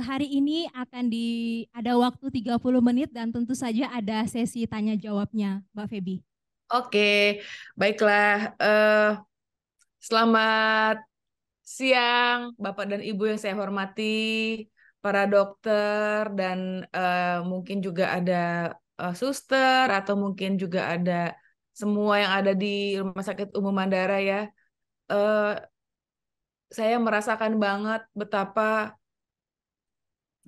hari ini ada waktu 30 menit dan tentu saja ada sesi tanya jawabnya, Mbak Feby. Oke, baiklah. Selamat siang, Bapak dan Ibu yang saya hormati, para dokter dan mungkin juga ada suster atau mungkin juga ada semua yang ada di Rumah Sakit Umum Mandara ya. Eh, saya merasakan banget betapa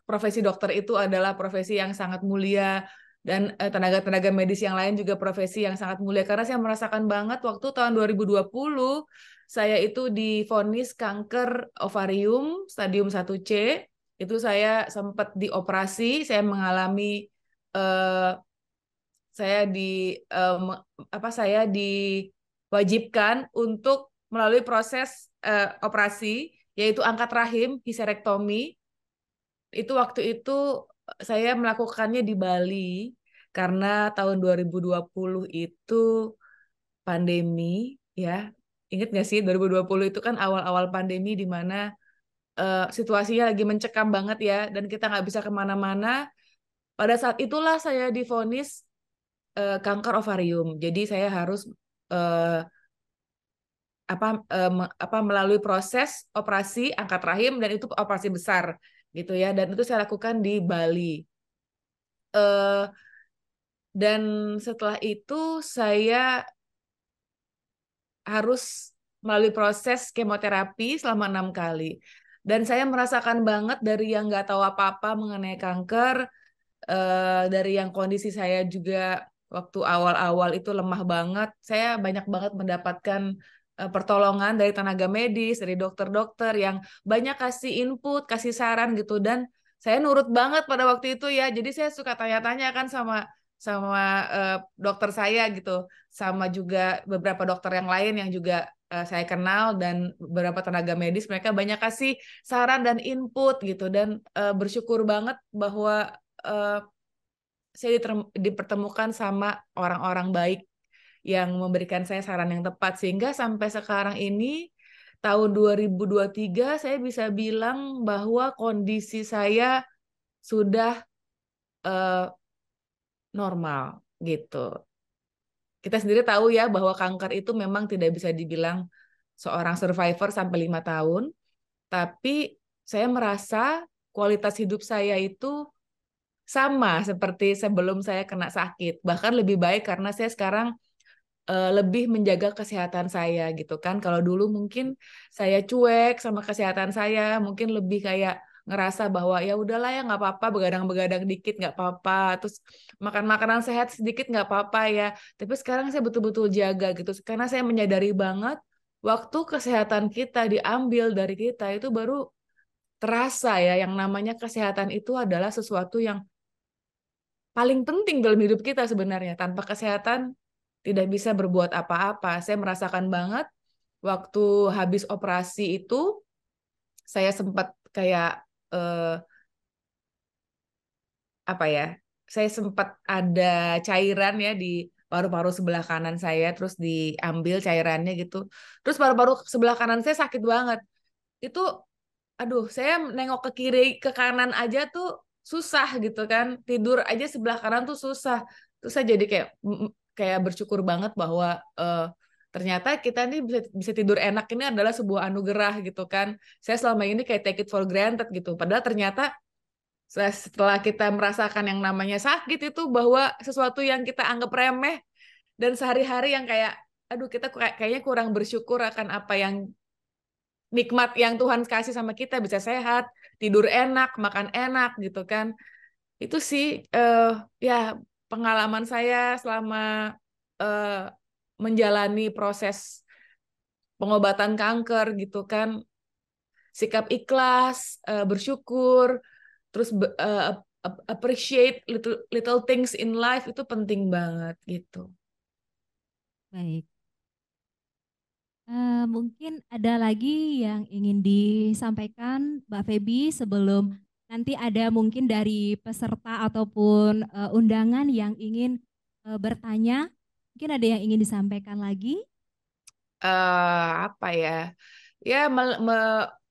profesi dokter itu adalah profesi yang sangat mulia dan tenaga-tenaga medis yang lain juga profesi yang sangat mulia karena saya merasakan banget waktu tahun 2020 saya itu divonis kanker ovarium stadium 1C. Itu saya sempat dioperasi, saya mengalami eh, saya di saya diwajibkan untuk melalui proses operasi yaitu angkat rahim, histerektomi. Itu waktu itu saya melakukannya di Bali karena tahun 2020 itu pandemi ya. Ingat nggak sih 2020 itu kan awal-awal pandemi di mana situasinya lagi mencekam banget ya dan kita nggak bisa kemana-mana. Pada saat itulah saya divonis kanker ovarium. Jadi saya harus eh, melalui proses operasi angkat rahim dan itu operasi besar gitu ya. Dan itu saya lakukan di Bali. Eh, dan setelah itu saya harus melalui proses kemoterapi selama 6 kali. Dan saya merasakan banget dari yang nggak tahu apa-apa mengenai kanker, dari yang kondisi saya juga waktu awal-awal itu lemah banget, saya banyak banget mendapatkan pertolongan dari tenaga medis, dari dokter-dokter yang banyak kasih input, kasih saran gitu. Dan saya nurut banget pada waktu itu ya. Jadi saya suka tanya-tanya kan sama sama dokter saya gitu, sama juga beberapa dokter yang lain yang juga saya kenal dan beberapa tenaga medis, mereka banyak kasih saran dan input gitu. Dan bersyukur banget bahwa eh, saya dipertemukan sama orang-orang baik yang memberikan saya saran yang tepat sehingga sampai sekarang ini tahun 2023 saya bisa bilang bahwa kondisi saya sudah eh, normal gitu. Kita sendiri tahu ya bahwa kanker itu memang tidak bisa dibilang seorang survivor sampai 5 tahun, tapi saya merasa kualitas hidup saya itu sama seperti sebelum saya kena sakit, bahkan lebih baik karena saya sekarang lebih menjaga kesehatan saya gitu kan. Kalau dulu mungkin saya cuek sama kesehatan saya, mungkin lebih kayak ngerasa bahwa ya udahlah ya nggak apa-apa, begadang-begadang dikit nggak apa-apa, terus makan makanan sehat sedikit nggak apa-apa ya. Tapi sekarang saya betul-betul jaga gitu, karena saya menyadari banget waktu kesehatan kita diambil dari kita itu baru terasa ya yang namanya kesehatan itu adalah sesuatu yang paling penting dalam hidup kita sebenarnya. Tanpa kesehatan tidak bisa berbuat apa-apa. Saya merasakan banget waktu habis operasi itu saya sempat kayak eh, apa ya? Saya sempat ada cairan ya di paru-paru sebelah kanan saya, terus diambil cairannya gitu. Terus paru-paru sebelah kanan saya sakit banget. Itu aduh, saya nengok ke kiri ke kanan aja tuh susah gitu kan. Tidur aja sebelah kanan tuh susah. Terus saya jadi kayak bersyukur banget bahwa ternyata kita nih bisa bisa tidur enak ini adalah sebuah anugerah gitu kan. Saya selama ini kayak take it for granted gitu. Padahal ternyata setelah kita merasakan yang namanya sakit itu bahwa sesuatu yang kita anggap remeh dan sehari-hari yang kayak aduh kita kayaknya kurang bersyukur akan apa yang nikmat yang Tuhan kasih sama kita, bisa sehat, tidur enak, makan enak gitu kan. Itu sih ya pengalaman saya selama eh, menjalani proses pengobatan kanker gitu kan. Sikap ikhlas, bersyukur, terus appreciate little little things in life itu penting banget gitu. Baik. Mungkin ada lagi yang ingin disampaikan Mbak Feby sebelum nanti ada mungkin dari peserta ataupun undangan yang ingin bertanya. Mungkin ada yang ingin disampaikan lagi. Apa ya? Ya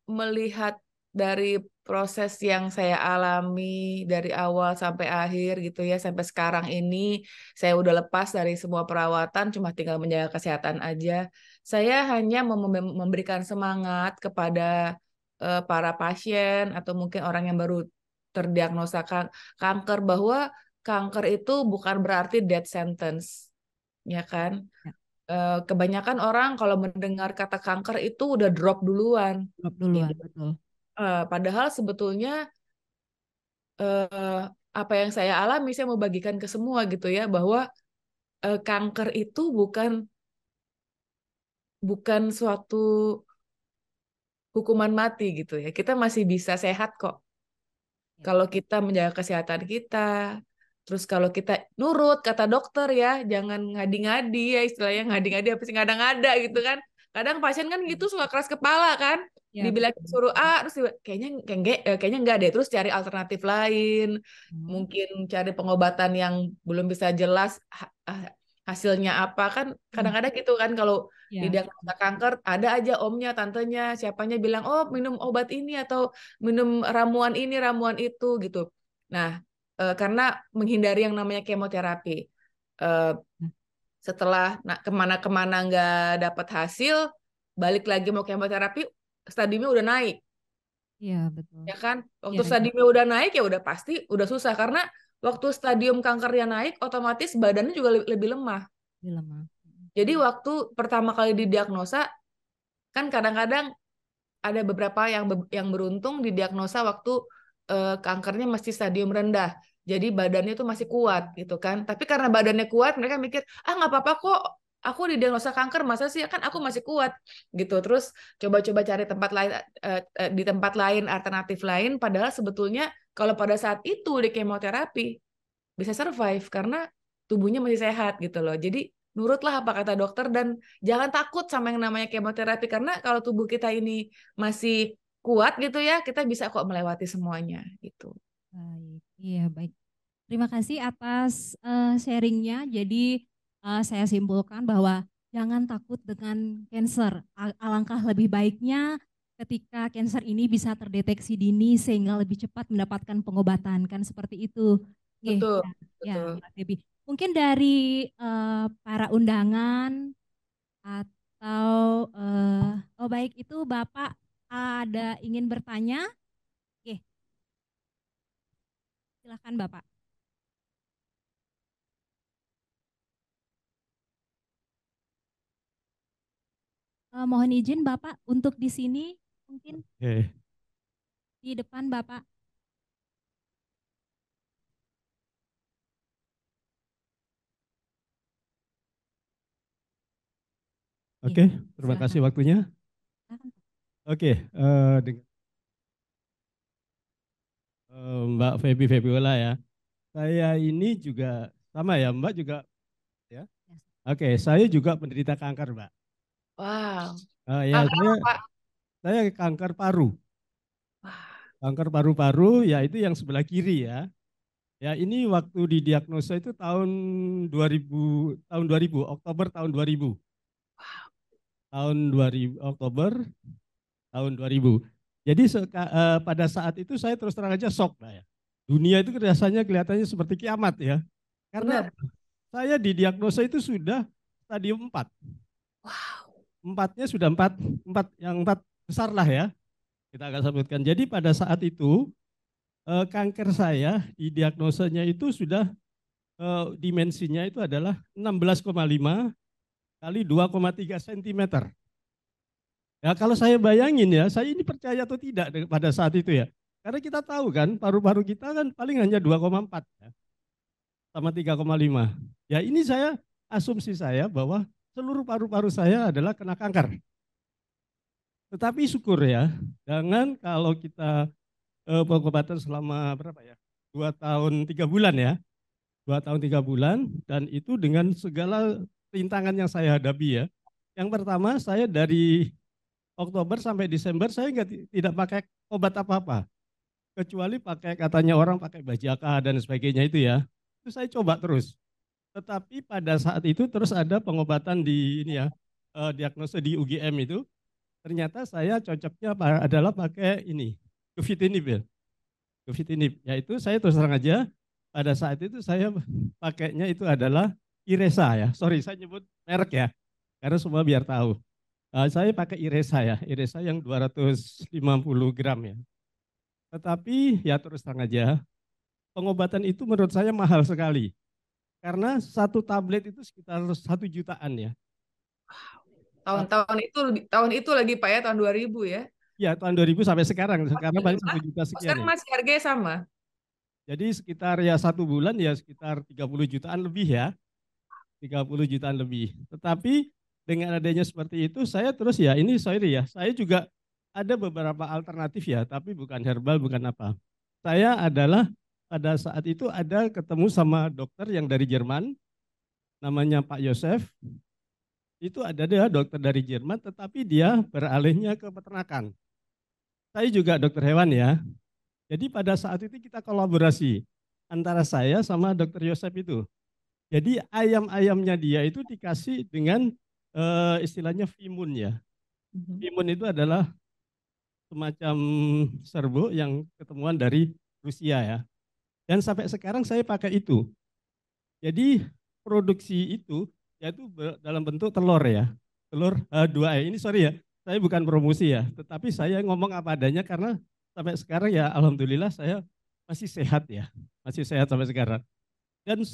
melihat dari proses yang saya alami dari awal sampai akhir gitu ya, sampai sekarang ini saya udah lepas dari semua perawatan, cuma tinggal menjaga kesehatan aja. Saya hanya memberikan semangat kepada para pasien atau mungkin orang yang baru terdiagnosa kanker, bahwa kanker itu bukan berarti death sentence, ya kan? Ya, Kebanyakan orang kalau mendengar kata kanker itu udah drop duluan. jawab Ya, duluan, betul. padahal sebetulnya apa yang saya alami, saya mau bagikan ke semua gitu ya, bahwa kanker itu bukan suatu hukuman mati gitu ya. Kita masih bisa sehat kok. Ya, Kalau kita menjaga kesehatan kita, terus kalau kita nurut kata dokter ya, jangan ngadi-ngadi ya, istilahnya ngadi-ngadi apa sih, ngada-ngada gitu kan. Kadang pasien kan gitu suka keras kepala kan, ya, dibilang betul. suruh A, terus kayaknya enggak deh, terus cari alternatif lain, Hmm. mungkin cari pengobatan yang belum bisa jelas hasilnya apa kan, Hmm. kadang-kadang gitu kan kalau Ya, didiagnosa kanker, ada aja omnya, tantenya, siapanya bilang, oh minum obat ini atau minum ramuan ini, ramuan itu gitu. Nah, karena menghindari yang namanya kemoterapi. Eh, Setelah kemana-kemana nggak dapat hasil, balik lagi mau kemoterapi, stadiumnya udah naik, iya betul. ya kan? Iya, Waktu iya, stadiumnya udah naik ya udah pasti udah susah karena waktu stadium kankernya naik, otomatis badannya juga lebih lemah. dilema. Jadi waktu pertama kali didiagnosa, kan kadang-kadang ada beberapa yang beruntung didiagnosa waktu kankernya masih stadium rendah. Jadi badannya itu masih kuat gitu kan. Tapi karena badannya kuat, mereka mikir, ah nggak apa-apa kok, aku didiagnosa kanker, masa sih kan aku masih kuat gitu. Terus coba-coba cari tempat lain, di tempat lain, alternatif lain. Padahal sebetulnya kalau pada saat itu di kemoterapi bisa survive karena tubuhnya masih sehat gitu loh. Jadi nurutlah apa kata dokter dan jangan takut sama yang namanya kemoterapi karena kalau tubuh kita ini masih kuat gitu ya, kita bisa kok melewati semuanya gitu. Baik, iya baik. Terima kasih atas sharingnya. Jadi saya simpulkan bahwa jangan takut dengan cancer. Alangkah lebih baiknya ketika cancer ini bisa terdeteksi dini sehingga lebih cepat mendapatkan pengobatan. Kan seperti itu. Oke, Betul, ya, ya betul. Mbak Debbie. Mungkin dari para undangan atau oh baik itu Bapak ada ingin bertanya? Oke, silakan Bapak. Mohon izin Bapak untuk di sini mungkin Oke, di depan Bapak. Oke, oke, terima kasih silakan. waktunya. Silakan. Oke, dengan Mbak Febiola ya. Saya ini juga sama ya, Mbak juga ya. Oke, saya juga penderita kanker, Mbak. Wow. Ya, Kakak apa, Pak? saya kanker paru. Wah, Kanker paru-paru ya itu yang sebelah kiri ya. Ya, ini waktu didiagnosa itu tahun 2000, Oktober tahun 2000. Tahun 2000 Oktober tahun 2000. Jadi pada saat itu saya terus terang aja shock lah ya. Dunia itu rasanya kelihatannya seperti kiamat ya. Karena bener. saya didiagnosa itu sudah stadium 4. Wow. Empatnya sudah 4, yang 4 besar lah ya. Kita akan sebutkan. Jadi pada saat itu kanker saya didiagnosanya itu sudah dimensinya itu adalah 16,5 kali 2,3 cm. Ya kalau saya bayangin ya, saya ini percaya atau tidak pada saat itu ya. Karena kita tahu kan paru-paru kita kan paling hanya 2,4 ya, sama 3,5. Ya ini asumsi saya bahwa seluruh paru-paru saya adalah kena kanker. Tetapi syukur ya, jangan kalau kita pengobatan selama berapa ya? 2 tahun 3 bulan ya. 2 tahun 3 bulan dan itu dengan segala rintangan yang saya hadapi ya. Yang pertama saya dari Oktober sampai Desember saya tidak pakai obat apa-apa. Kecuali pakai katanya orang pakai Bajaka dan sebagainya itu ya. Itu saya coba terus. Tetapi pada saat itu terus ada pengobatan di ini ya, diagnosa di UGM itu. Ternyata saya cocoknya adalah pakai ini. Gefitinib ya. Gefitinib. Yaitu saya terus terang aja pada saat itu saya pakainya itu adalah Iresa ya. Sorry saya nyebut merek ya. Karena semua biar tahu. Saya pakai Iresa ya. Iresa yang 250 gram ya. Tetapi ya terus terang aja pengobatan itu menurut saya mahal sekali. Karena satu tablet itu sekitar 1 jutaan ya. Tahun itu lagi Pak ya, tahun 2000 ya. Ya tahun 2000 sampai sekarang. Sekarang paling 1 Pak, juta sekian sekarang ya. masih harganya sama. Jadi sekitar ya 1 bulan ya sekitar 30 jutaan lebih ya. 30 jutaan lebih. Tetapi dengan adanya seperti itu saya terus ya ini sorry ya. Saya juga ada beberapa alternatif ya. Tapi bukan herbal bukan apa. Saya adalah pada saat itu ada ketemu sama dokter yang dari Jerman. Namanya Pak Yosef. Itu ada dia dokter dari Jerman tetapi dia beralihnya ke peternakan. Saya juga dokter hewan ya. Jadi pada saat itu kita kolaborasi antara saya sama dokter Yosef itu. Jadi ayam-ayamnya dia itu dikasih dengan istilahnya Vimun ya. Vimun itu adalah semacam serbuk yang ketemuan dari Rusia ya. Dan sampai sekarang saya pakai itu. Jadi produksi itu yaitu dalam bentuk telur ya. Telur H2E. Ini sorry ya, saya bukan promosi ya. Tetapi saya ngomong apa adanya karena sampai sekarang ya alhamdulillah saya masih sehat ya. Masih sehat sampai sekarang. Dan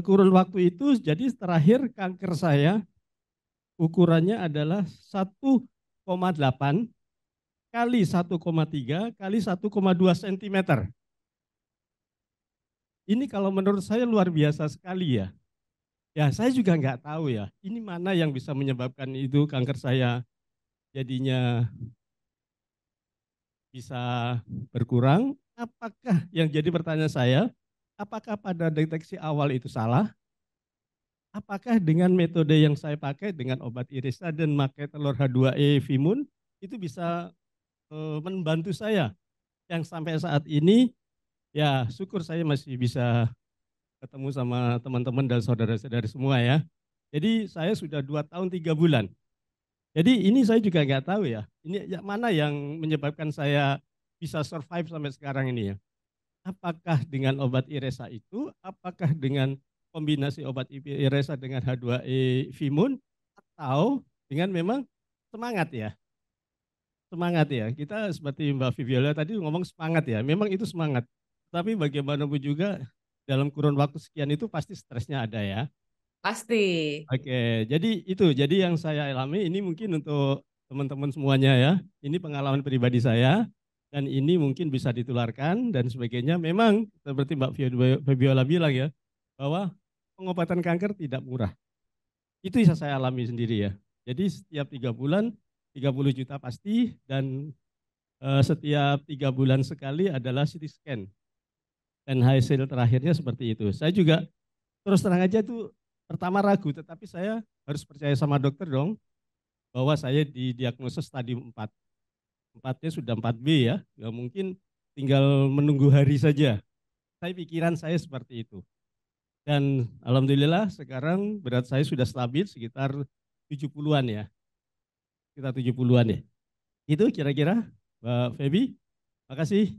kurun waktu itu jadi terakhir kanker saya ukurannya adalah 1,8 kali 1,3 kali 1,2 cm. Ini kalau menurut saya luar biasa sekali ya. Ya saya juga nggak tahu ya, ini mana yang bisa menyebabkan itu kanker saya jadinya bisa berkurang. Apakah yang jadi pertanyaan saya, apakah pada deteksi awal itu salah? Apakah dengan metode yang saya pakai dengan obat Iresa dan pakai telur H2E Vimun itu bisa membantu saya yang sampai saat ini ya syukur saya masih bisa ketemu sama teman-teman dan saudara-saudara semua ya. Jadi saya sudah 2 tahun 3 bulan. Jadi ini saya juga nggak tahu ya. Ini mana yang menyebabkan saya bisa survive sampai sekarang ini ya. Apakah dengan obat Iresa itu, apakah dengan kombinasi obat Iresa dengan H2E Vimun, atau dengan memang semangat ya. Semangat ya, kita seperti Mbak Viviola tadi ngomong semangat ya, memang itu semangat. Tapi bagaimanapun juga dalam kurun waktu sekian itu pasti stresnya ada ya. Pasti. Oke, jadi yang saya alami ini mungkin untuk teman-teman semuanya ya. Ini pengalaman pribadi saya dan ini mungkin bisa ditularkan dan sebagainya. Memang seperti Mbak Fabiola bilang ya, bahwa pengobatan kanker tidak murah. Itu yang saya alami sendiri ya. Jadi setiap 3 bulan 30 juta pasti dan setiap 3 bulan sekali adalah CT scan. Dan hasil terakhirnya seperti itu. Saya juga terus terang aja tuh pertama ragu, tetapi saya harus percaya sama dokter dong bahwa saya didiagnosa stadium 4. 4-nya sudah 4B ya, nggak mungkin tinggal menunggu hari saja. Pikiran saya seperti itu. Dan alhamdulillah sekarang berat saya sudah stabil sekitar 70-an ya. Sekitar 70-an ya. Itu kira-kira Mbak Feby. Makasih.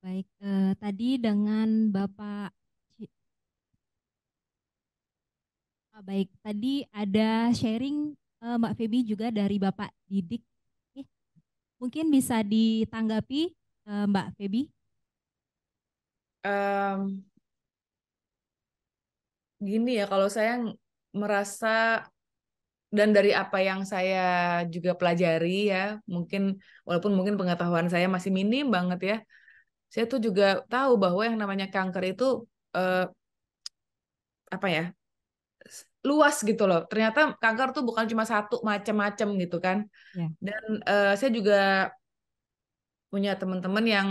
Baik, tadi dengan Bapak, baik tadi ada sharing Mbak Feby juga dari Bapak Didik. Mungkin bisa ditanggapi Mbak Feby. Gini ya, kalau saya merasa dan dari apa yang saya juga pelajari ya, walaupun mungkin pengetahuan saya masih minim banget ya, saya tuh juga tahu bahwa yang namanya kanker itu apa ya, luas gitu loh. Ternyata kanker tuh bukan cuma satu macam-macam gitu kan. Ya. Dan saya juga punya teman-teman yang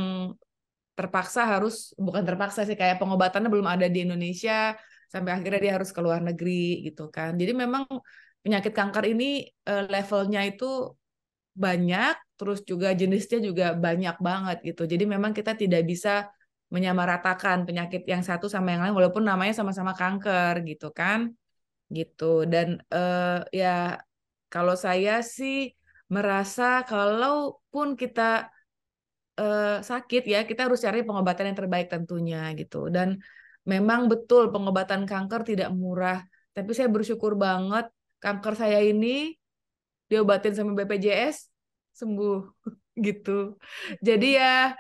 bukan terpaksa sih, kayak pengobatannya belum ada di Indonesia sampai akhirnya dia harus ke luar negeri gitu kan. Jadi memang penyakit kanker ini levelnya itu banyak, terus juga jenisnya juga banyak banget gitu. Jadi memang kita tidak bisa menyamaratakan penyakit yang satu sama yang lain walaupun namanya sama-sama kanker gitu kan. gitu. Dan ya kalau saya sih merasa kalaupun kita sakit ya, kita harus cari pengobatan yang terbaik tentunya gitu. Dan memang betul pengobatan kanker tidak murah, tapi saya bersyukur banget kanker saya ini diobatin sama BPJS sembuh gitu. Jadi ya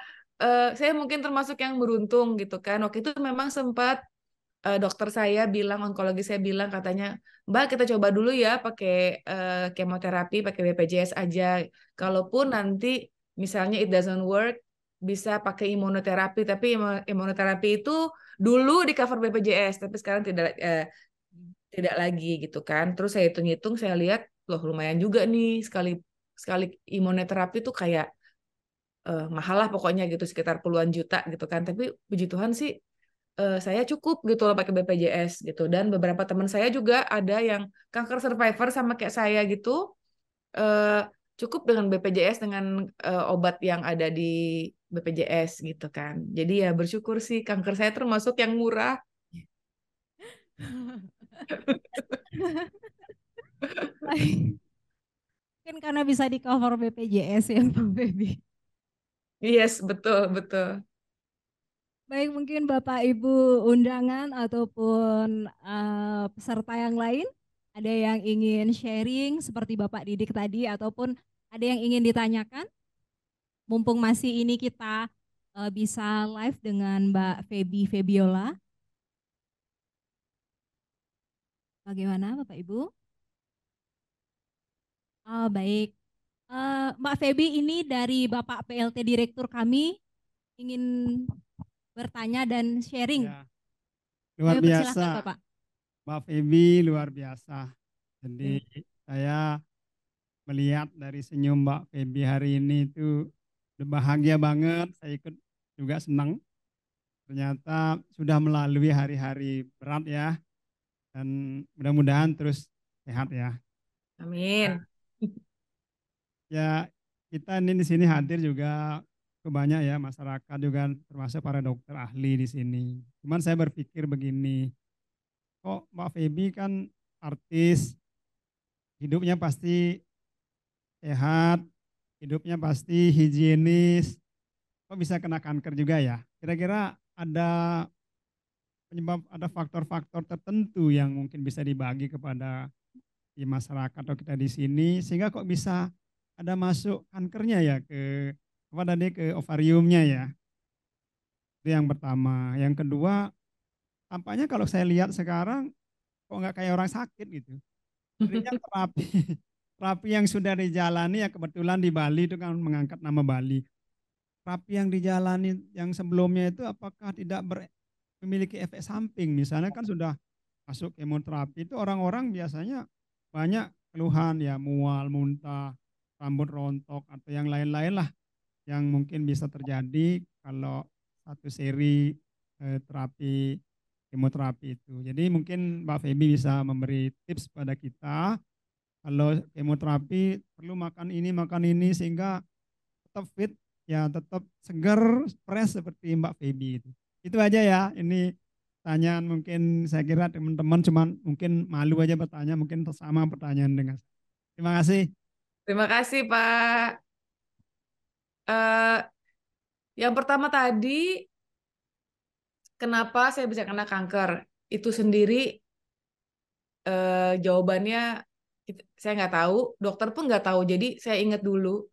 saya mungkin termasuk yang beruntung gitu kan. Waktu itu memang sempat dokter saya bilang, onkologi saya bilang katanya, Mbak kita coba dulu ya pakai kemoterapi, pakai BPJS aja. Kalaupun nanti misalnya it doesn't work, bisa pakai imunoterapi. Tapi imunoterapi itu dulu di cover BPJS, tapi sekarang tidak lagi gitu kan. Terus saya hitung-hitung, saya lihat, loh lumayan juga nih sekali sekali imunoterapi tuh kayak mahal lah pokoknya gitu sekitar puluhan juta gitu kan. Tapi puji Tuhan sih saya cukup gitu loh pakai BPJS gitu. Dan beberapa teman saya juga ada yang kanker survivor sama kayak saya gitu, eh, cukup dengan BPJS dengan obat yang ada di BPJS gitu kan. Jadi ya bersyukur sih kanker saya termasuk yang murah. Baik. Mungkin karena bisa di cover BPJS ya Pak Feby. Yes, betul, betul. Baik, mungkin Bapak Ibu undangan ataupun peserta yang lain ada yang ingin sharing seperti Bapak Didik tadi ataupun ada yang ingin ditanyakan? Mumpung masih ini kita bisa live dengan Mbak Feby Febiola. Bagaimana Bapak Ibu? Baik. Mbak Feby ini dari Bapak PLT Direktur kami ingin bertanya dan sharing. Ya, luar Kami biasa, persilahkan Bapak. Mbak Feby luar biasa. Jadi saya melihat dari senyum Mbak Feby hari ini itu udah bahagia banget. Saya ikut juga senang. Ternyata sudah melalui hari-hari berat ya. Dan mudah-mudahan terus sehat ya. Amin. Ya kita ini di sini hadir juga kebanyak ya masyarakat juga termasuk para dokter ahli di sini. Cuman saya berpikir begini, kok Mbak Feby kan artis, hidupnya pasti sehat, hidupnya pasti higienis, kok bisa kena kanker juga ya? Kira-kira ada penyebab, ada faktor-faktor tertentu yang mungkin bisa dibagi kepada di masyarakat atau kita di sini, sehingga kok bisa ada masuk kankernya ya ke apa tadi ke ovariumnya ya. Itu yang pertama. Yang kedua, tampaknya kalau saya lihat sekarang kok nggak kayak orang sakit gitu. Sebenarnya terapi terapi yang sudah dijalani ya kebetulan di Bali itu kan mengangkat nama Bali. Terapi yang dijalani yang sebelumnya itu apakah tidak memiliki efek samping? Misalnya kan sudah masuk kemoterapi itu orang-orang biasanya banyak keluhan ya mual, muntah, rambut rontok atau yang lain-lain lah yang mungkin bisa terjadi kalau satu seri terapi kemoterapi itu. Jadi mungkin Mbak Feby bisa memberi tips pada kita kalau kemoterapi perlu makan ini sehingga tetap fit ya tetap segar fresh seperti Mbak Feby itu. Itu aja ya. Ini pertanyaan mungkin saya kira teman-teman cuman mungkin malu aja bertanya mungkin sama pertanyaan dengan saya. Terima kasih. Terima kasih Pak. Eh, yang pertama tadi, kenapa saya bisa kena kanker? Itu sendiri jawabannya saya nggak tahu, dokter pun nggak tahu. Jadi saya ingat dulu,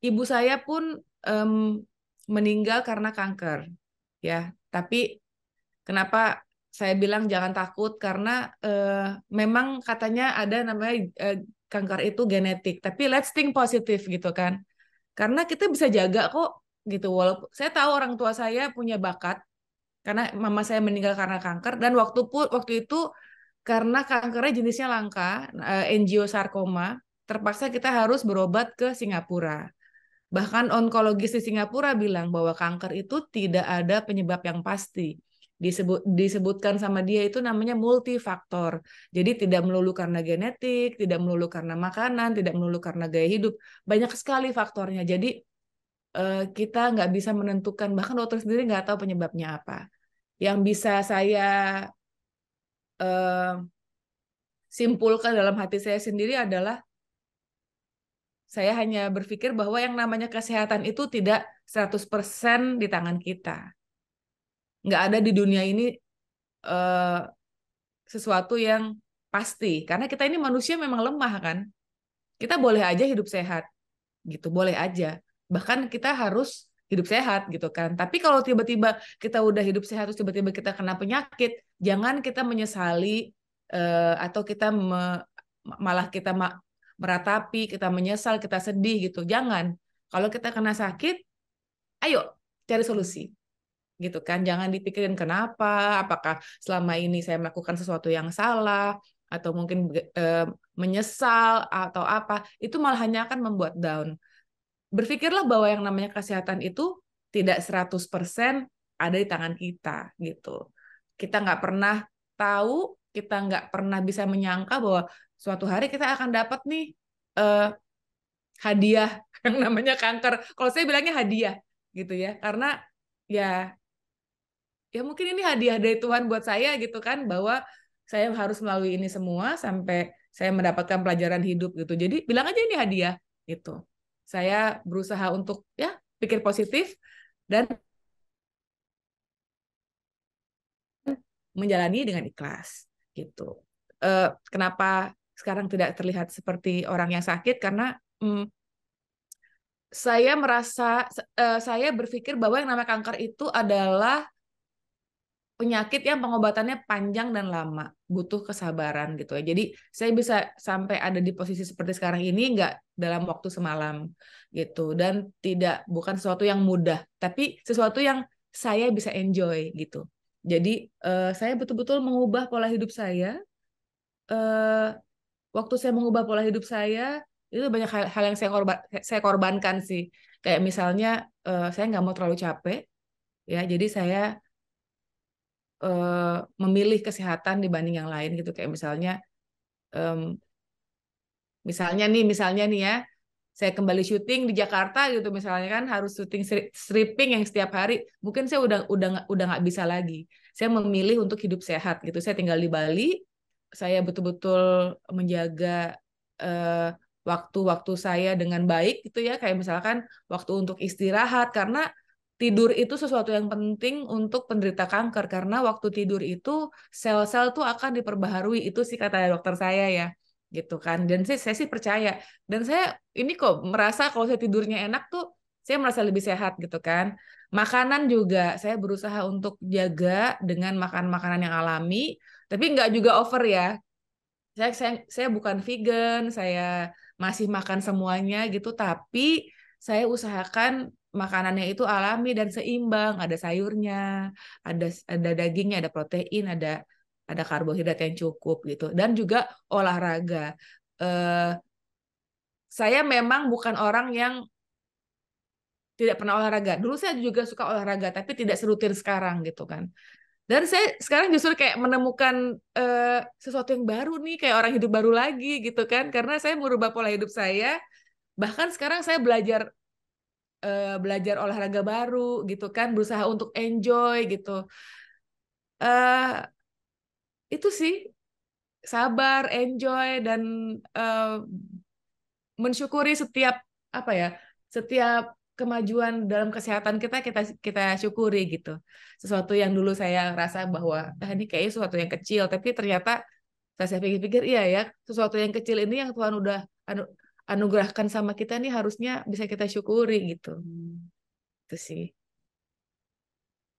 ibu saya pun em, meninggal karena kanker, ya. Tapi kenapa saya bilang jangan takut? Karena memang katanya ada namanya kanker itu genetik. Tapi let's think positif gitu kan. Karena kita bisa jaga kok gitu. Walaupun saya tahu orang tua saya punya bakat karena mama saya meninggal karena kanker dan waktu itu karena kankernya jenisnya langka, angiosarkoma, terpaksa kita harus berobat ke Singapura. Bahkan onkologis di Singapura bilang bahwa kanker itu tidak ada penyebab yang pasti. Disebutkan sama dia itu namanya multifaktor. Jadi tidak melulu karena genetik, tidak melulu karena makanan, tidak melulu karena gaya hidup. Banyak sekali faktornya. Jadi kita nggak bisa menentukan, bahkan dokter sendiri nggak tahu penyebabnya apa. Yang bisa saya eh, simpulkan dalam hati saya sendiri adalah saya hanya berpikir bahwa yang namanya kesehatan itu tidak 100% di tangan kita. Nggak ada di dunia ini sesuatu yang pasti. Karena kita ini manusia memang lemah kan. Kita boleh aja hidup sehat, gitu. Boleh aja. Bahkan kita harus hidup sehat gitu kan. Tapi kalau tiba-tiba kita udah hidup sehat, terus tiba-tiba kita kena penyakit, jangan kita menyesali atau kita malah kita meratapi, kita menyesal, kita sedih gitu. Jangan. Kalau kita kena sakit, ayo cari solusi. Gitu kan. Jangan dipikirin kenapa, apakah selama ini saya melakukan sesuatu yang salah atau mungkin menyesal atau apa. Itu malah hanya akan membuat down. Berpikirlah bahwa yang namanya kesehatan itu tidak 100% ada di tangan kita gitu. Kita nggak pernah tahu, kita nggak pernah bisa menyangka bahwa suatu hari kita akan dapat nih hadiah yang namanya kanker. Kalau saya bilangnya hadiah gitu ya, karena ya mungkin ini hadiah dari Tuhan buat saya gitu kan, bahwa saya harus melalui ini semua sampai saya mendapatkan pelajaran hidup gitu. Jadi bilang aja ini hadiah gitu. Saya berusaha untuk ya pikir positif dan menjalani dengan ikhlas gitu. Kenapa sekarang tidak terlihat seperti orang yang sakit? Karena saya merasa saya berpikir bahwa yang namanya kanker itu adalah penyakit yang pengobatannya panjang dan lama, butuh kesabaran gitu ya. Jadi saya bisa sampai ada di posisi seperti sekarang ini nggak dalam waktu semalam gitu, dan bukan sesuatu yang mudah, tapi sesuatu yang saya bisa enjoy gitu. Jadi saya betul-betul mengubah pola hidup saya. Waktu saya mengubah pola hidup saya itu banyak hal yang saya korbankan sih. Kayak misalnya saya nggak mau terlalu capek ya, jadi saya memilih kesehatan dibanding yang lain gitu. Kayak misalnya nih ya, saya kembali syuting di Jakarta gitu misalnya kan, harus syuting stripping yang setiap hari, mungkin saya udah nggak bisa lagi. Saya memilih untuk hidup sehat gitu. Saya tinggal di Bali, saya betul-betul menjaga waktu-waktu saya dengan baik gitu ya, kayak misalkan waktu untuk istirahat, karena tidur itu sesuatu yang penting untuk penderita kanker, karena waktu tidur itu sel-sel tuh akan diperbaharui, itu sih kata dokter saya ya, gitu kan. Dan saya sih percaya, dan saya ini kok merasa kalau saya tidurnya enak tuh saya merasa lebih sehat gitu kan. Makanan juga saya berusaha untuk jaga dengan makan makanan yang alami, tapi nggak juga over ya. Saya bukan vegan, saya masih makan semuanya gitu, tapi saya usahakan makanannya itu alami dan seimbang, ada sayurnya, ada dagingnya, ada protein, ada karbohidrat yang cukup gitu, dan juga olahraga. Saya memang bukan orang yang tidak pernah olahraga. Dulu saya juga suka olahraga, tapi tidak serutin sekarang gitu kan. Dan saya sekarang justru kayak menemukan sesuatu yang baru nih, kayak orang hidup baru lagi gitu kan, karena saya merubah pola hidup saya. Bahkan sekarang saya belajar olahraga baru gitu kan, berusaha untuk enjoy gitu. Itu sih, sabar, enjoy, dan mensyukuri setiap setiap kemajuan dalam kesehatan kita syukuri gitu. Sesuatu yang dulu saya rasa bahwa ini kayaknya sesuatu yang kecil, tapi ternyata saya pikir-pikir iya ya, sesuatu yang kecil ini yang Tuhan udah anugerahkan sama kita nih harusnya bisa kita syukuri gitu. Itu sih.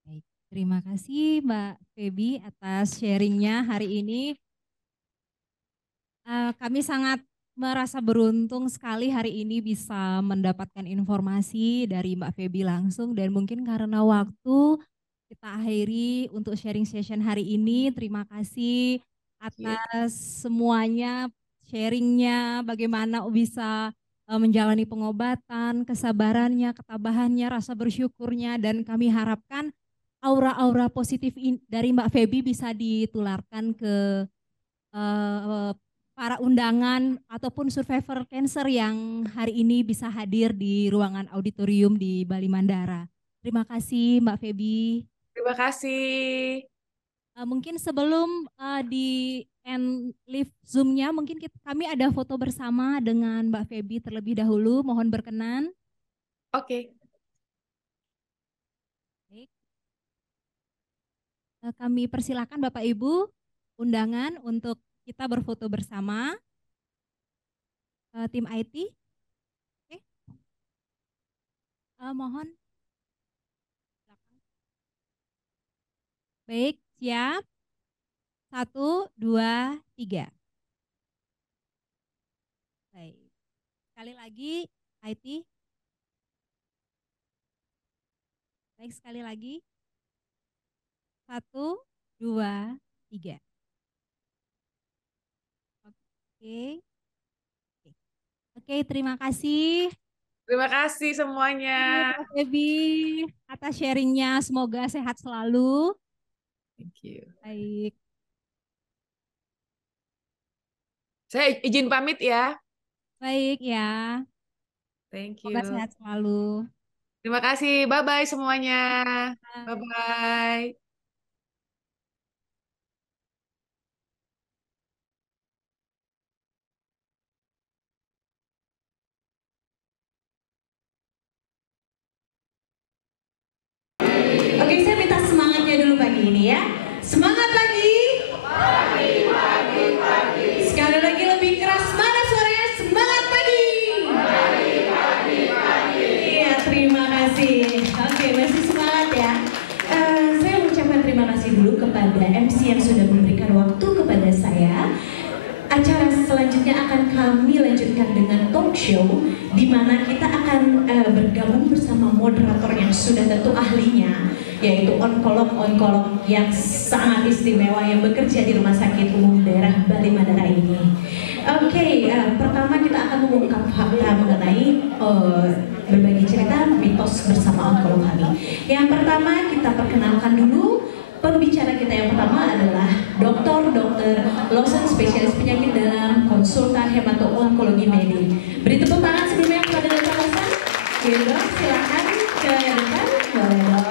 Baik, terima kasih Mbak Feby atas sharingnya hari ini. Kami sangat merasa beruntung sekali hari ini bisa mendapatkan informasi dari Mbak Feby langsung, dan mungkin karena waktu kita akhiri untuk sharing session hari ini. Terima kasih atas semuanya, sharingnya, bagaimana bisa menjalani pengobatan, kesabarannya, ketabahannya, rasa bersyukurnya, dan kami harapkan aura-aura positif dari Mbak Feby bisa ditularkan ke para undangan ataupun survivor cancer yang hari ini bisa hadir di ruangan auditorium di Bali Mandara. Terima kasih Mbak Feby. Terima kasih. Mungkin sebelum di end live Zoom-nya, mungkin kami ada foto bersama dengan Mbak Feby terlebih dahulu. Mohon berkenan. Oke. Baik. Kami persilakan Bapak Ibu undangan untuk kita berfoto bersama. Tim IT. Oke. Mohon. Baik, siap. 1, 2, 3. Baik. Sekali lagi, IT. Baik, sekali lagi. 1, 2, 3. Oke. Oke, terima kasih. Terima kasih semuanya. Mbak Feby atas sharingnya. Semoga sehat selalu. Thank you. Baik. Saya izin pamit ya. Baik ya. Thank you. Semoga sehat selalu. Terima kasih. Bye-bye semuanya. Bye-bye. Oke, saya minta semangatnya dulu pagi ini ya. Semangat pagi. Pagi. Sekali lagi lebih keras. Mana suaranya? Semangat pagi. Pagi. Iya, terima kasih. Oke, masih semangat ya. Saya mengucapkan terima kasih dulu kepada MC yang sudah memberikan waktu kepada saya. Acara selanjutnya akan kami lanjutkan dengan talk show, di mana kita akan bergabung bersama moderator yang sudah tentu ahlinya, yaitu onkolog yang sangat istimewa yang bekerja di Rumah Sakit Umum Daerah Bali Mandara ini. Oke, pertama kita akan mengungkap fakta mengenai berbagi cerita mitos bersama onkolog kami. Yang pertama kita perkenalkan dulu. Pembicara kita yang pertama adalah Dr. Lawson, spesialis penyakit dalam, konsultan hemato-onkologi medik. Beri tepuk tangan sebelumnya kepada Dr. Lawson. Ya, Dok, silakan ke depan. Boleh, Dok.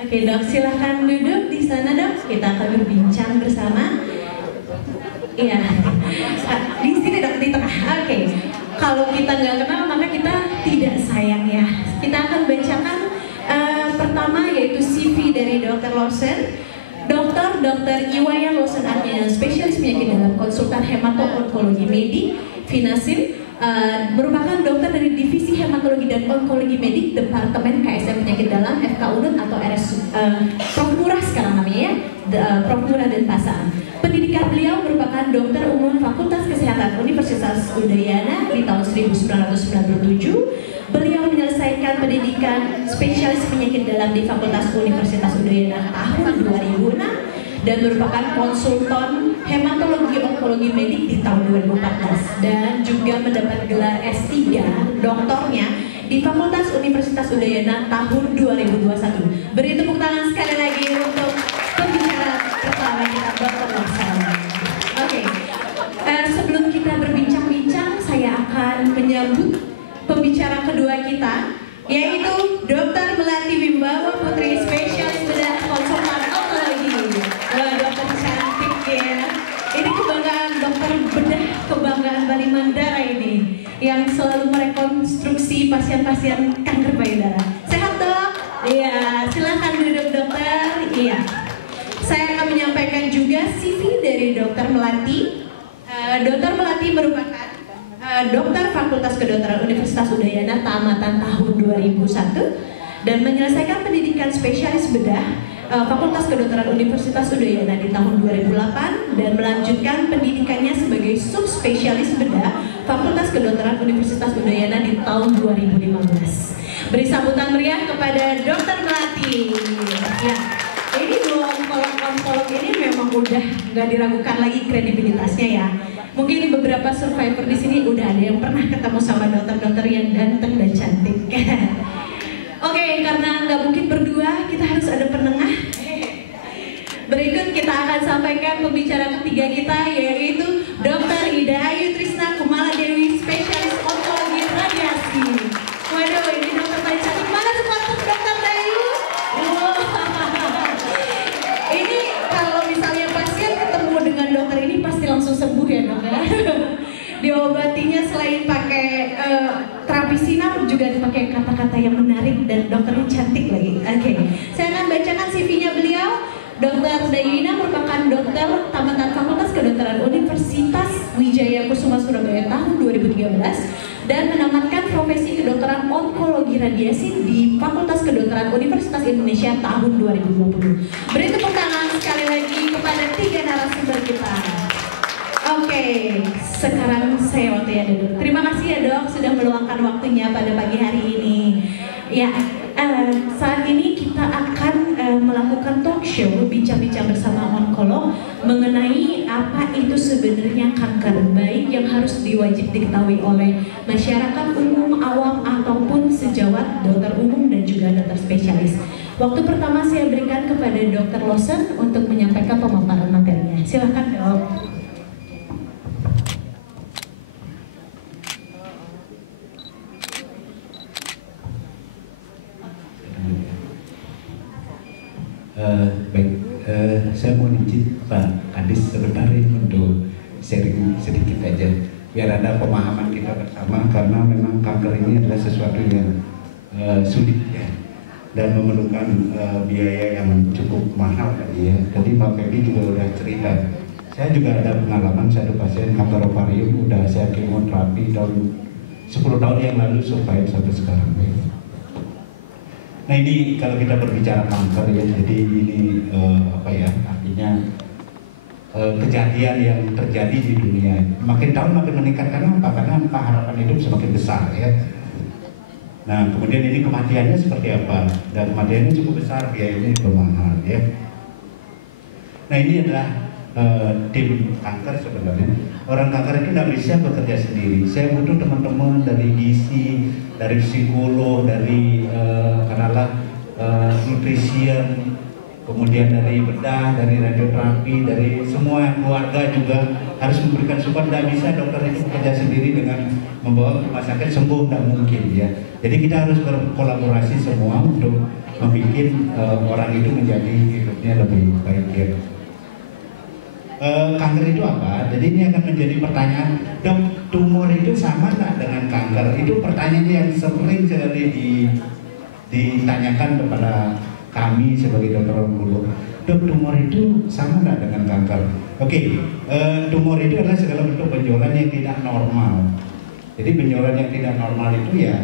Oke, Dok, silakan duduk di sana, Dok. Kita akan berbincang bersama. Iya, di sini, Dok, di tengah. Oke, kalau kita nggak kenal maka kita tidak sayang ya. Kita akan bacakan pertama yaitu CV dari Dr. Lawson. Dr. Iwayan Lawson Arjana, spesialis penyakit dalam, konsultan hemato-onkologi medik, Finasim, merupakan dokter dari divisi hematologi dan onkologi medik Departemen KSM Penyakit Dalam FK Unut atau RS Prof Murah sekarang namanya ya, Prof Murah Denpasar. Pendidikan beliau merupakan dokter umum Fakultas Kesehatan Universitas Udayana di tahun 1997. Beliau menyelesaikan pendidikan spesialis penyakit dalam di Fakultas Universitas Udayana tahun 2006 dan merupakan konsultan hematologi onkologi medik di tahun 2014 dan juga mendapat gelar S3 doktornya di Fakultas Universitas Udayana tahun 2021. Beri tepuk tangan sekali lagi untuk pembicara pertama kita, Dr. Lawson. Oke, sebelum kita berbincang-bincang, saya akan menyambut pembicara kedua kita, yaitu Dr. Melati Wimbawa Putri, spesialis bedah konsultan onkologi. Wah, dokter cantik ya. Ini kebanggaan dokter bedah kebanggaan Bali Mandara ini, yang selalu merekonstruksi pasien-pasien kanker payudara. Sehat, Dok? Iya, silahkan duduk, dokter. Iya. Saya akan menyampaikan juga CV dari Dr. Melati. Dr. Melati merupakan dokter Fakultas Kedokteran Universitas Udayana tamatan tahun 2001 dan menyelesaikan pendidikan spesialis bedah Fakultas Kedokteran Universitas Udayana di tahun 2008 dan melanjutkan pendidikannya sebagai subspesialis bedah Fakultas Kedokteran Universitas Udayana di tahun 2015. Beri sambutan meriah kepada Dr. Melati. Ya, ini dua onkolog ini memang udah nggak diragukan lagi kredibilitasnya ya. Mungkin beberapa survivor di sini udah ada yang pernah ketemu sama dokter-dokter yang ganteng dan cantik. Oke, karena nggak mungkin berdua, kita harus ada penengah. Berikut kita akan sampaikan pembicara ketiga kita, yaitu Dr. Ida Ayu Trisna Kumala Dewi, spesialis onkologi radiasi. Waduh, ini dokter paling cantik. Mana support Dr. Ayu? sinar juga dipakai kata-kata yang menarik dan dokternya cantik lagi. Oke, saya akan bacakan CV-nya beliau. Dr. Dayuna merupakan dokter tamatan Fakultas Kedokteran Universitas Wijaya Kusuma Surabaya tahun 2013 dan menamatkan profesi kedokteran onkologi radiasi di Fakultas Kedokteran Universitas Indonesia tahun 2020. Beri tepuk tangan sekali lagi kepada 3 narasumber kita. Oke, sekarang saya waktu ya Dok. Terima kasih ya Dok sudah meluangkan waktunya pada pagi hari ini. Ya, saat ini kita akan melakukan talk show bincang-bincang bersama onkolog mengenai apa itu sebenarnya kanker, baik yang harus diwajib diketahui oleh masyarakat umum, awam ataupun sejawat dokter umum dan juga dokter spesialis. Waktu pertama saya berikan kepada Dr. Lawson untuk menyampaikan pemaparan materinya. Silakan Dok. Baik, saya mau izin Pak Kadis sebentar untuk sharing sedikit aja biar ada pemahaman kita bersama, karena memang kanker ini adalah sesuatu yang sulit ya dan memerlukan biaya yang cukup mahal tadi ya. Tadi Pak Feby juga udah cerita, saya juga ada pengalaman satu pasien kanker ovarium, udah saya kemoterapi tahun 10 tahun yang lalu survive sampai sekarang ya. Nah ini kalau kita berbicara kanker ya, jadi ini apa ya, artinya kejadian yang terjadi di dunia makin tahun makin meningkat. Karena apa? Karena angka harapan hidup semakin besar ya. Nah kemudian ini kematiannya seperti apa? Dan kematiannya cukup besar, biayanya juga mahal ya. Nah ini adalah tim kanker sebenarnya. Orang kanker itu tidak bisa bekerja sendiri. Saya butuh teman-teman dari gizi, dari psikolog, dari katakanlah nutrisian, kemudian dari bedah, dari radioterapi, dari semua keluarga juga harus memberikan support. Tidak bisa dokter itu bekerja sendiri dengan membawa ke rumah sakit sembuh, tidak mungkin ya. Jadi kita harus berkolaborasi semua untuk membuat orang itu menjadi hidupnya lebih baik ya. Kanker itu apa? Jadi ini akan menjadi pertanyaan, dok, tumor itu sama nggak dengan kanker? Itu pertanyaan yang sering sekali ditanyakan kepada kami sebagai dokter onkolog. Dok, tumor itu sama nggak dengan kanker? Oke, tumor itu adalah segala bentuk benjolan yang tidak normal. Jadi benjolan yang tidak normal itu ya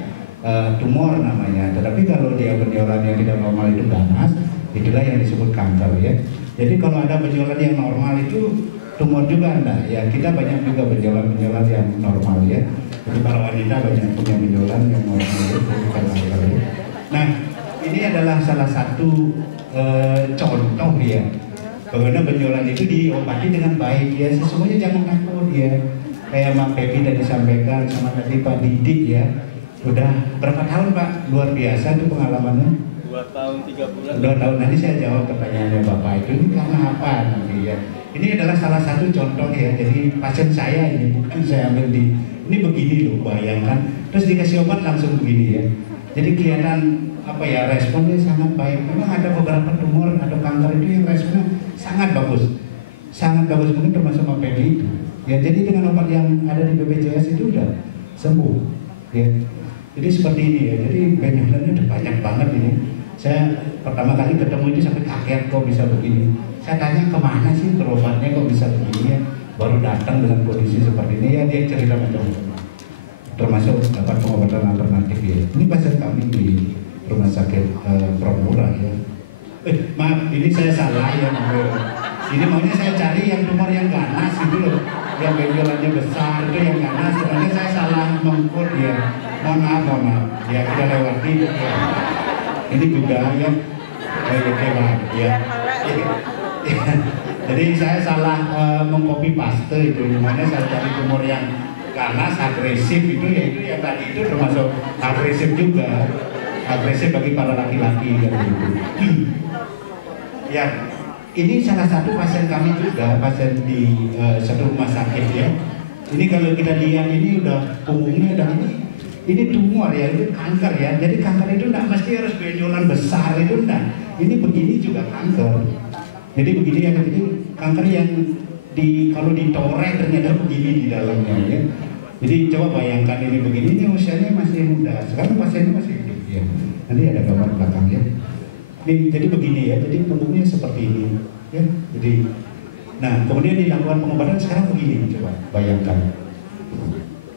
tumor namanya. Tetapi kalau dia benjolan yang tidak normal itu ganas, itulah yang disebut kanker ya. Jadi kalau ada benjolan yang normal itu tumor juga enggak ya. Kita banyak juga benjolan-benjolan yang normal ya. Jadi para wanita banyak punya benjolan yang normal ya, bukan kanker ya. Nah ini adalah salah satu contoh ya, bagaimana benjolan itu diobati dengan baik ya. Sesungguhnya jangan takut ya. Kayak Mak Pepi tadi disampaikan sama tadi Pak Didik ya. Udah berapa tahun Pak? Luar biasa tuh pengalamannya. 2 tahun 3 bulan. 2 tahun, nanti saya jawab pertanyaannya Bapak itu, ini karena apa nanti ya. Ini adalah salah satu contoh ya. Jadi pasien saya ini bukan saya ambil ini begini loh, bayangkan. Terus dikasih obat langsung begini ya. Jadi kelihatan apa ya, responnya sangat baik. Memang ada beberapa tumor atau kanker itu yang responnya sangat bagus, mungkin termasuk MPB itu. Ya jadi dengan obat yang ada di BPJS itu udah sembuh. Ya. Jadi seperti ini ya. Jadi benjolannya udah banyak banget ini. Saya pertama kali ketemu itu sampai kaget kok bisa begini. Saya tanya kemana sih berobatnya kok bisa begini ya. Baru datang dengan kondisi seperti ini ya, dia cerita macam-macam. Termasuk dapat pengobatan alternatif ya. Ini pasien kami di rumah sakit Promura ya. Maaf, ini saya salah ya. Ini maunya saya cari yang tumor yang ganas gitu loh. Yang benjolannya besar itu yang ganas. Sebenarnya saya salah mengkut ya. Mohon maaf. Ya kita lewati ya. Ini juga ya, ya. Jadi saya salah mengcopy paste itu, dimana saya cari tumor yang ganas, agresif itu ya, itu yang tadi itu termasuk agresif juga, agresif bagi para laki-laki gitu. Ya, ini salah satu pasien kami juga, pasien di satu rumah sakit ya. Ini kalau kita lihat ini udah punggungnya udah ini tumor ya, itu kanker ya. Jadi kanker itu enggak mesti harus benjolan besar itu enggak. Ini begini juga kanker. Jadi begini ya, jadi kanker yang kalau ditoreh ternyata begini di dalamnya ya. Jadi coba bayangkan ini begini, ini usianya masih muda. Sekarang pasiennya masih hidup ya. Nanti ada gambar belakang ya. Jadi begini ya, jadi tubuhnya seperti ini ya. Jadi, nah kemudian dilakukan pengobatan sekarang begini, coba bayangkan.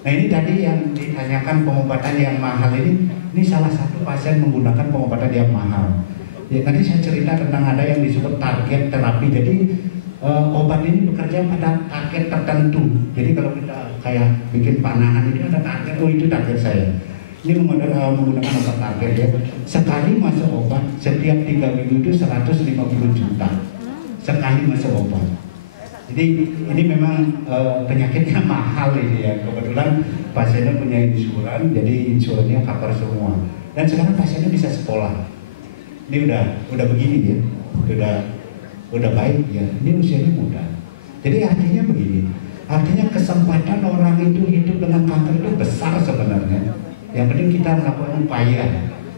Nah ini tadi yang ditanyakan pengobatan yang mahal ini salah satu pasien menggunakan pengobatan yang mahal. Ya tadi saya cerita tentang ada yang disebut target terapi. Jadi obat ini bekerja pada target tertentu. Jadi kalau kita kayak bikin panahan ini ada target, oh itu target saya. Ini menggunakan obat target ya. Sekali masuk obat setiap 3 minggu itu 150 juta. Sekali masuk obat. Jadi ini memang penyakitnya mahal ini ya. Kebetulan pasiennya punya insuran, jadi insurannya cover semua. Dan sekarang pasiennya bisa sekolah. Ini udah begini ya, udah baik ya. Ini usianya muda. Jadi artinya begini, artinya kesempatan orang itu hidup dengan kanker itu besar sebenarnya. Yang penting kita melakukan upaya.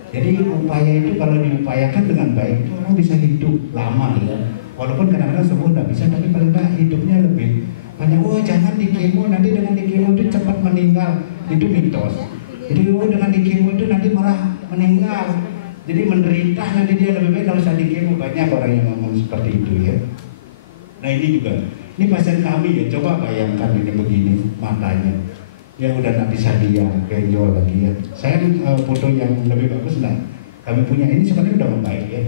Jadi upaya itu kalau diupayakan dengan baik itu orang bisa hidup lama ya. Walaupun kadang-kadang sembuh nggak bisa, tapi paling nggak hidupnya lebih banyak. Oh jangan di kemo, nanti dengan di kemo itu cepat meninggal. Itu mitos. Jadi oh dengan di kemo itu nanti malah meninggal. Jadi menderita, nanti dia lebih baik kalau usah di kemo. Banyak orang yang ngomong seperti itu ya. Nah ini juga, ini pasien kami ya, coba bayangkan ini begini matanya. Ya udah nggak bisa dia benjol lagi ya. Saya foto yang lebih bagus lah. Kami punya ini sebenarnya udah membaik ya.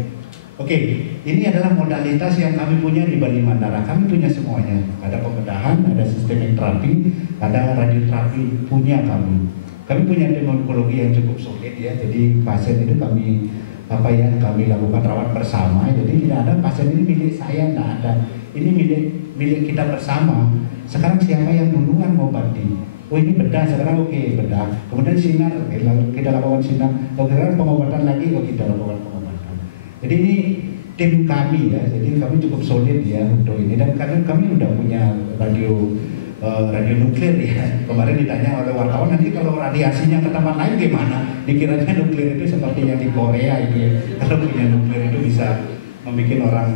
Oke, ini adalah modalitas yang kami punya di Bali Mandara. Kami punya semuanya. Ada pembedahan, ada sistemik terapi, ada radioterapi, punya kami. Kami punya tim onkologi yang cukup solid ya. Jadi pasien itu kami kami lakukan rawat bersama. Jadi tidak ada pasien ini milik saya, tidak ada. Ini milik kita bersama. Sekarang siapa yang duluan mau ganti? Oh ini bedah, sekarang oke bedah. Kemudian sinar, kita lakukan sinar. Kemudian pengobatan lagi, kita lakukan pengobatan. Jadi ini tim kami ya, jadi kami cukup solid ya untuk ini. Dan karena kami udah punya radio nuklir ya. Kemarin ditanya oleh wartawan, nanti kalau radiasinya ke tempat lain gimana? Dikiranya nuklir itu seperti yang di Korea itu ya. Kalau punya nuklir itu bisa membuat orang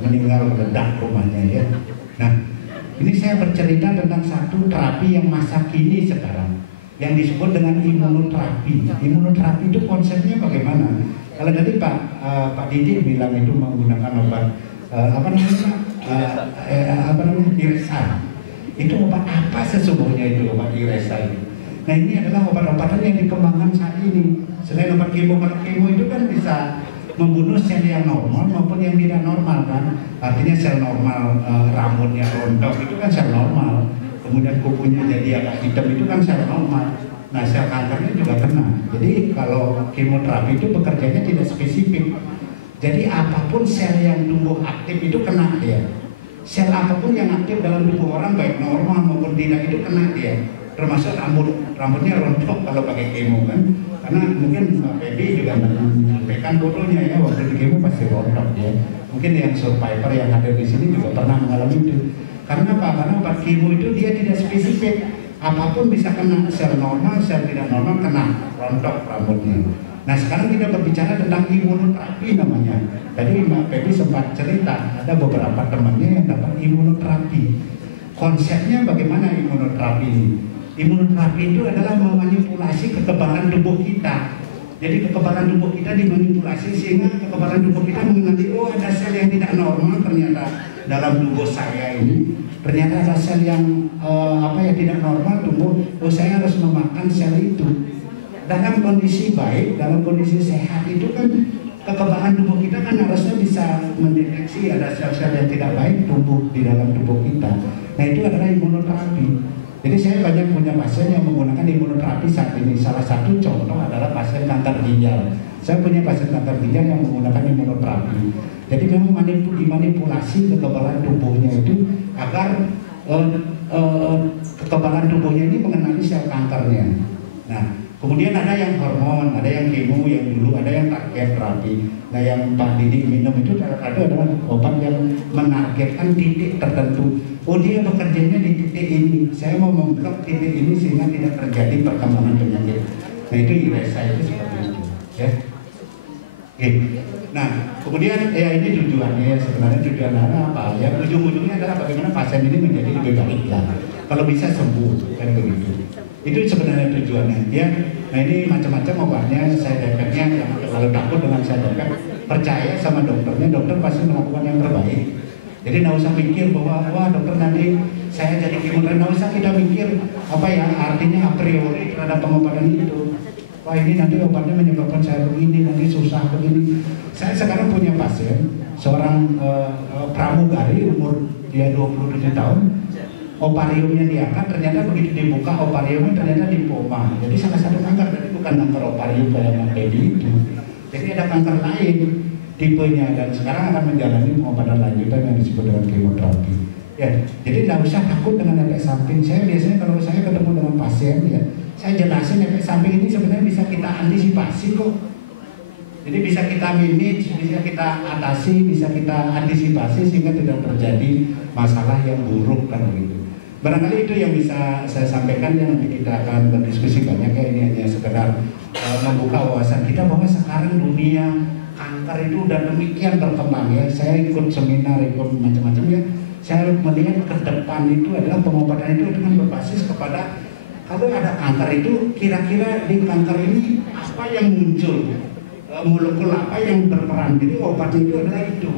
meninggal meledak rumahnya ya. Nah, ini saya bercerita tentang satu terapi yang masa kini sekarang, yang disebut dengan imunoterapi. Imunoterapi itu konsepnya bagaimana? Kalau tadi Pak Didi bilang itu menggunakan obat Iresa. Itu obat apa sesungguhnya itu obat Iresa itu? Nah ini adalah obat-obatan yang dikembangkan saat ini. Selain obat kemo, itu kan bisa membunuh sel yang normal maupun yang tidak normal kan. Artinya sel normal rambutnya rontok itu kan sel normal. Kemudian kukunya jadi agak hitam itu kan sel normal. Nah sel kankernya juga kena. Jadi kalau kemoterapi itu bekerjanya tidak spesifik. Jadi apapun sel yang tumbuh aktif itu kena dia. Sel apapun yang aktif dalam tubuh orang baik normal maupun tidak itu kena dia. Termasuk rambutnya rontok kalau pakai kemo kan. Karena mungkin Mbak Feby juga menyampaikan fotonya ya waktu di kemo pasti rontok ya. Mungkin yang survivor yang ada di sini juga pernah mengalami itu. Karena apa? Karena obat kemo itu dia tidak spesifik. Apapun bisa kena, sel normal, sel tidak normal kena, rontok rambutnya. Nah sekarang kita berbicara tentang imunoterapi namanya. Tadi Mbak Feby sempat cerita, ada beberapa temannya yang dapat imunoterapi. Konsepnya bagaimana imunoterapi ini? Imunoterapi itu adalah memanipulasi kekebalan tubuh kita. Jadi kekebalan tubuh kita dimanipulasi sehingga kekebalan tubuh kita mengenali, oh ada sel yang tidak normal ternyata dalam tubuh saya ini. Ternyata ada sel yang tidak normal tumbuh, oh saya harus memakan sel itu. Dalam kondisi baik, dalam kondisi sehat itu kan kekebalan tubuh kita kan harusnya bisa mendeteksi ada sel-sel yang tidak baik tumbuh di dalam tubuh kita. Nah itu adalah imunoterapi. Jadi saya banyak punya pasien yang menggunakan imunoterapi saat ini. Salah satu contoh adalah pasien kanker ginjal. Saya punya pasien kanker ginjal yang menggunakan imunoterapi. Jadi memang dimanipulasi kekebalan tubuhnya itu agar kekebalan tubuhnya ini mengenali sel kankernya. Nah, kemudian ada yang hormon, ada yang kemo yang dulu, ada yang target terapi. Nah, yang Pak Didi minum itu adalah obat yang menargetkan titik tertentu. Oh, dia bekerjanya di titik ini. Saya mau memblok titik ini sehingga tidak terjadi perkembangan penyakit. Nah, itu Iresa itu seperti itu, ya. Oke. Nah, kemudian ya ini tujuannya ya, sebenarnya tujuannya apa? Ya ujung-ujungnya adalah bagaimana pasien ini menjadi lebih baik lah. kalau bisa sembuh, kan begitu. Itu sebenarnya tujuannya. Ya, nah ini macam-macam obatnya, side effect-nya, jangan terlalu takut dengan side effect. Percaya sama dokternya, dokter pasti melakukan yang terbaik. Jadi nggak usah mikir bahwa wah dokter nanti saya jadi kemoterapi, nggak usah kita mikir apa ya artinya a priori terhadap pengobatan itu. Wah ini nanti obatnya menyebabkan saya begini, nanti susah begini. Saya sekarang punya pasien, seorang pramugari umur dia 27 tahun, ovariumnya diangkat, ternyata begitu dibuka ovariumnya ternyata lipoma. Jadi salah satu kanker, tapi bukan kanker ovarium kayak yang tadi itu. Jadi ada kanker lain tipenya dan sekarang akan menjalani pengobatan lanjutan yang disebut dengan kemoterapi. Ya, jadi nggak usah takut dengan efek samping. Saya biasanya kalau saya ketemu dengan pasien ya, saya jelasin efek samping ini sebenarnya bisa kita antisipasi kok. Jadi bisa kita manage, bisa kita atasi, bisa kita antisipasi sehingga tidak terjadi masalah yang buruk kan begitu. Barangkali itu yang bisa saya sampaikan, yang nanti kita akan berdiskusi banyak ya, ini hanya sekedar membuka wawasan kita bahwa sekarang dunia kanker itu udah demikian berkembang ya. Saya ikut seminar, ikut macam-macam ya. Saya melihat ke depan itu adalah pengobatan itu dengan berbasis kepada kalau ada kanker itu kira-kira di kanker ini apa yang muncul, molekul apa yang berperan. Jadi obatnya itu adalah itu.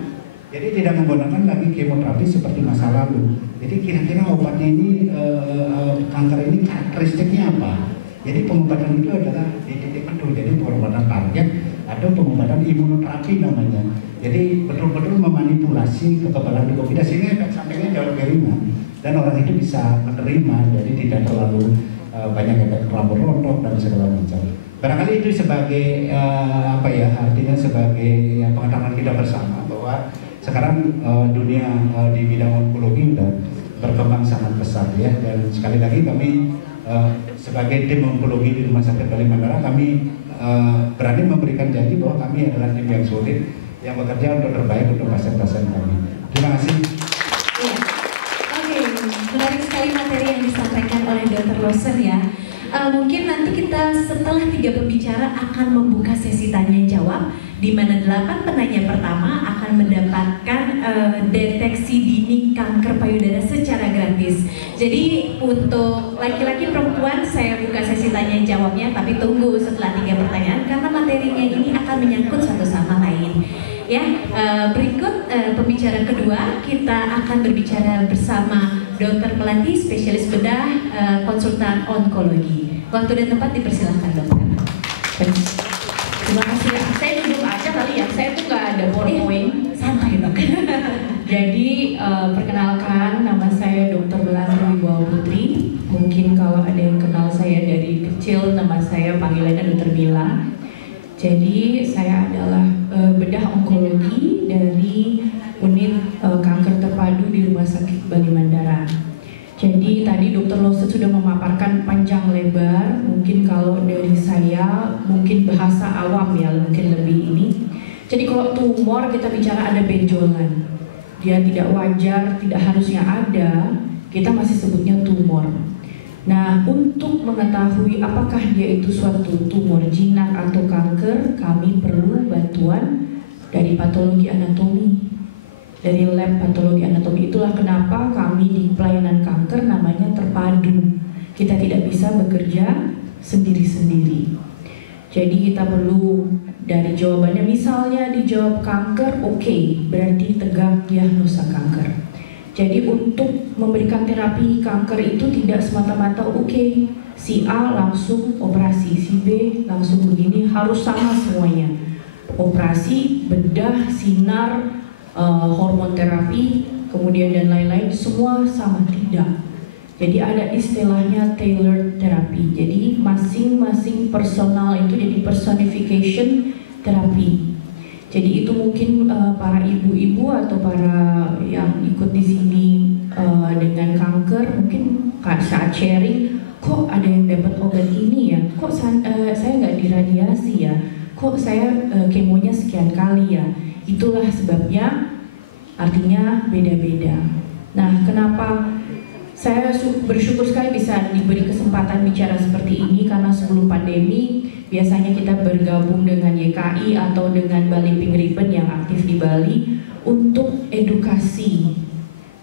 Jadi tidak menggunakan lagi kemoterapi seperti masa lalu. Jadi kira-kira obatnya ini kanker ini karakteristiknya apa? Jadi pengobatan itu adalah di titik itu. Jadi pengobatan target atau pengobatan imunoterapi namanya. Jadi betul-betul memanipulasi kekebalan tubuh kita sehingga efek sampingnya jauh lebih ringan dan orang itu bisa menerima. Jadi tidak terlalu banyak efek rambut rontok dan segala macam. Barangkali itu sebagai apa ya artinya sebagai pengetahuan kita bersama bahwa sekarang dunia di bidang onkologi sudah berkembang sangat pesat ya. Dan sekali lagi kami sebagai tim onkologi di Rumah Sakit Kalimantan kami berani memberikan janji bahwa kami adalah tim yang solid yang bekerja untuk terbaik untuk pasien-pasien kami. Terima kasih. Ya. Oke, menarik sekali materi yang disampaikan oleh Dr. Loser ya. Mungkin nanti kita setelah 3 pembicara akan membuka sesi tanya jawab di mana 8 penanya pertama akan mendapatkan deteksi dini kanker payudara secara gratis. Jadi untuk laki-laki perempuan saya buka sesi tanya jawabnya, tapi tunggu setelah 3 pertanyaan karena materinya ini akan menyangkut satu sama lain. Ya, berikut pembicara kedua kita akan berbicara bersama Dr. Melati, spesialis bedah, konsultan onkologi. Waktu dan tempat dipersilahkan dokter. Terima kasih ya. Saya duduk aja kali ya. Saya tuh nggak ada PowerPoint. Santai dok. Jadi perkenalkan, nama saya Dr. Melati Putri. Mungkin kalau ada yang kenal saya dari kecil, nama saya panggilannya Dr. Mila. Jadi saya adalah bedah onkologi dari unit kanker terpadu di Rumah Sakit Bali Mandara. Jadi tadi Dr. Loset sudah memaparkan panjang lebar. Mungkin kalau dari saya mungkin bahasa awam ya, mungkin lebih ini. Jadi kalau tumor kita bicara ada benjolan. Dia tidak wajar, tidak harusnya ada. Kita masih sebutnya tumor. Nah, untuk mengetahui apakah dia itu suatu tumor jinak atau kanker, kami perlu bantuan dari patologi anatomi, dari lab patologi anatomi. Itulah kenapa kami di pelayanan kanker namanya terpadu. Kita tidak bisa bekerja sendiri-sendiri. Jadi kita perlu dari jawabannya, misalnya dijawab kanker, oke, berarti tegak diagnosa kanker. Jadi untuk memberikan terapi kanker itu tidak semata-mata oke, si A langsung operasi, si B langsung begini, harus sama semuanya. Operasi, bedah, sinar, hormon terapi, kemudian dan lain-lain, semua sama, tidak. Jadi ada istilahnya tailored therapy. Jadi masing-masing personal itu jadi personification terapi. Jadi itu mungkin para ibu-ibu atau para yang ikut di sini dengan kanker mungkin saat sharing, kok ada yang dapat obat ini ya, kok saya nggak diradiasi ya, kok saya kemonya sekian kali ya. Itulah sebabnya, artinya beda-beda. Nah, kenapa saya bersyukur sekali bisa diberi kesempatan bicara seperti ini, karena sebelum pandemi biasanya kita bergabung dengan YKI atau dengan Bali Pink Ribbon yang aktif di Bali untuk edukasi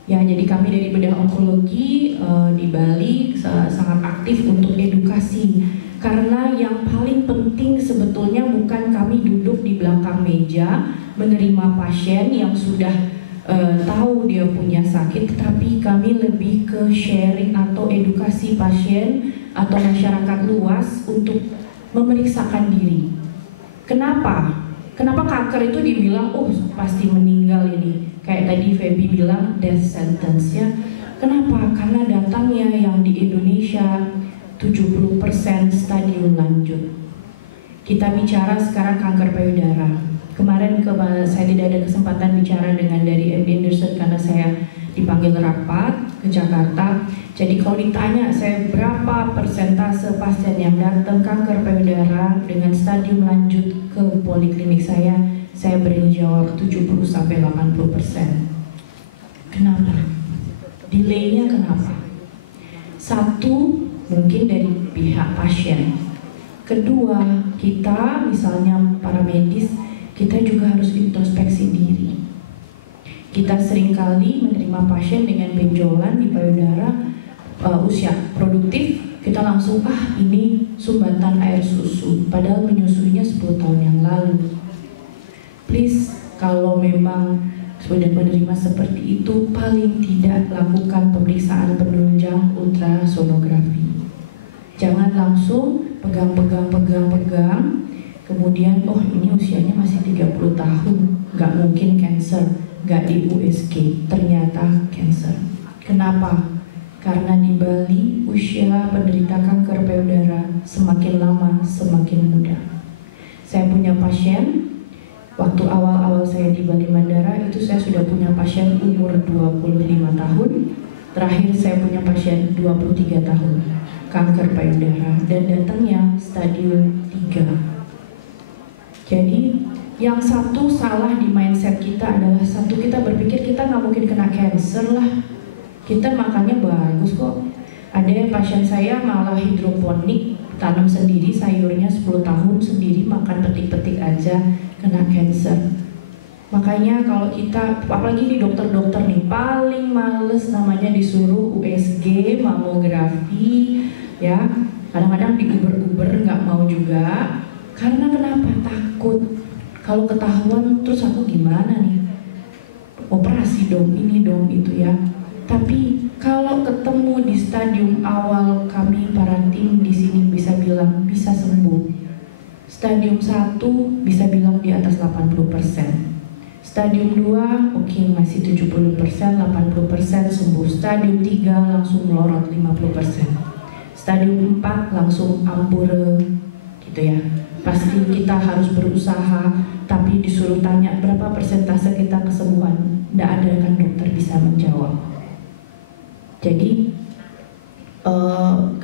Ya, jadi kami dari bedah onkologi di Bali sangat aktif untuk edukasi. Karena yang paling penting sebetulnya bukan kami duduk di belakang meja menerima pasien yang sudah tahu dia punya sakit, tetapi kami lebih ke sharing atau edukasi pasien atau masyarakat luas untuk memeriksakan diri. Kenapa? Kenapa kanker itu dibilang, oh pasti meninggal ini? Kayak tadi Feby bilang death sentence ya. Kenapa? Karena datangnya yang di Indonesia 70% stadium lanjut. Kita bicara sekarang kanker payudara. Kemarin saya tidak ada kesempatan bicara dengan dari MD Anderson karena saya dipanggil rapat ke Jakarta. Jadi kalau ditanya saya berapa persentase pasien yang datang kanker payudara dengan stadium lanjut ke poliklinik saya beri jawab 70-80%. Kenapa? Delaynya kenapa? Satu, mungkin dari pihak pasien. Kedua, kita misalnya para medis, kita juga harus introspeksi diri. Kita seringkali menerima pasien dengan benjolan di payudara usia produktif, kita langsung ini sumbatan air susu, padahal menyusuinya 10 tahun yang lalu. Please, kalau memang sudah menerima seperti itu, paling tidak lakukan pemeriksaan penunjang ultrasonografi. Jangan langsung pegang, kemudian ini usianya masih 30 tahun, nggak mungkin cancer, nggak di USG, ternyata cancer. Kenapa? Karena di Bali usia penderita kanker payudara semakin lama semakin muda. Saya punya pasien, waktu awal-awal saya di Bali Mandara itu saya sudah punya pasien umur 25 tahun. Terakhir saya punya pasien 23 tahun kanker payudara dan datangnya stadium 3. Jadi yang satu salah di mindset kita adalah satu, kita berpikir kita nggak mungkin kena cancer lah, kita makannya bagus kok. Ada pasien saya malah hidroponik, tanam sendiri sayurnya 10 tahun sendiri, makan petik-petik aja, kena cancer. Makanya kalau kita, apalagi di dokter-dokter nih, paling males namanya disuruh USG, mamografi, ya kadang-kadang diuber-uber nggak mau juga. Karena kenapa? Takut kalau ketahuan terus aku gimana nih, operasi dong, ini dong, itu ya. Tapi kalau ketemu di stadium awal, kami para tim di sini bisa bilang bisa sembuh. Stadium 1 bisa bilang di atas 80%. Stadium 2 masih 70%, 80% sembuh. Stadium 3 langsung melorot 50%. Stadium 4 langsung ampure gitu ya. Pasti kita harus berusaha, tapi disuruh tanya berapa persentase kita kesembuhan, tidak ada kan dokter bisa menjawab. Jadi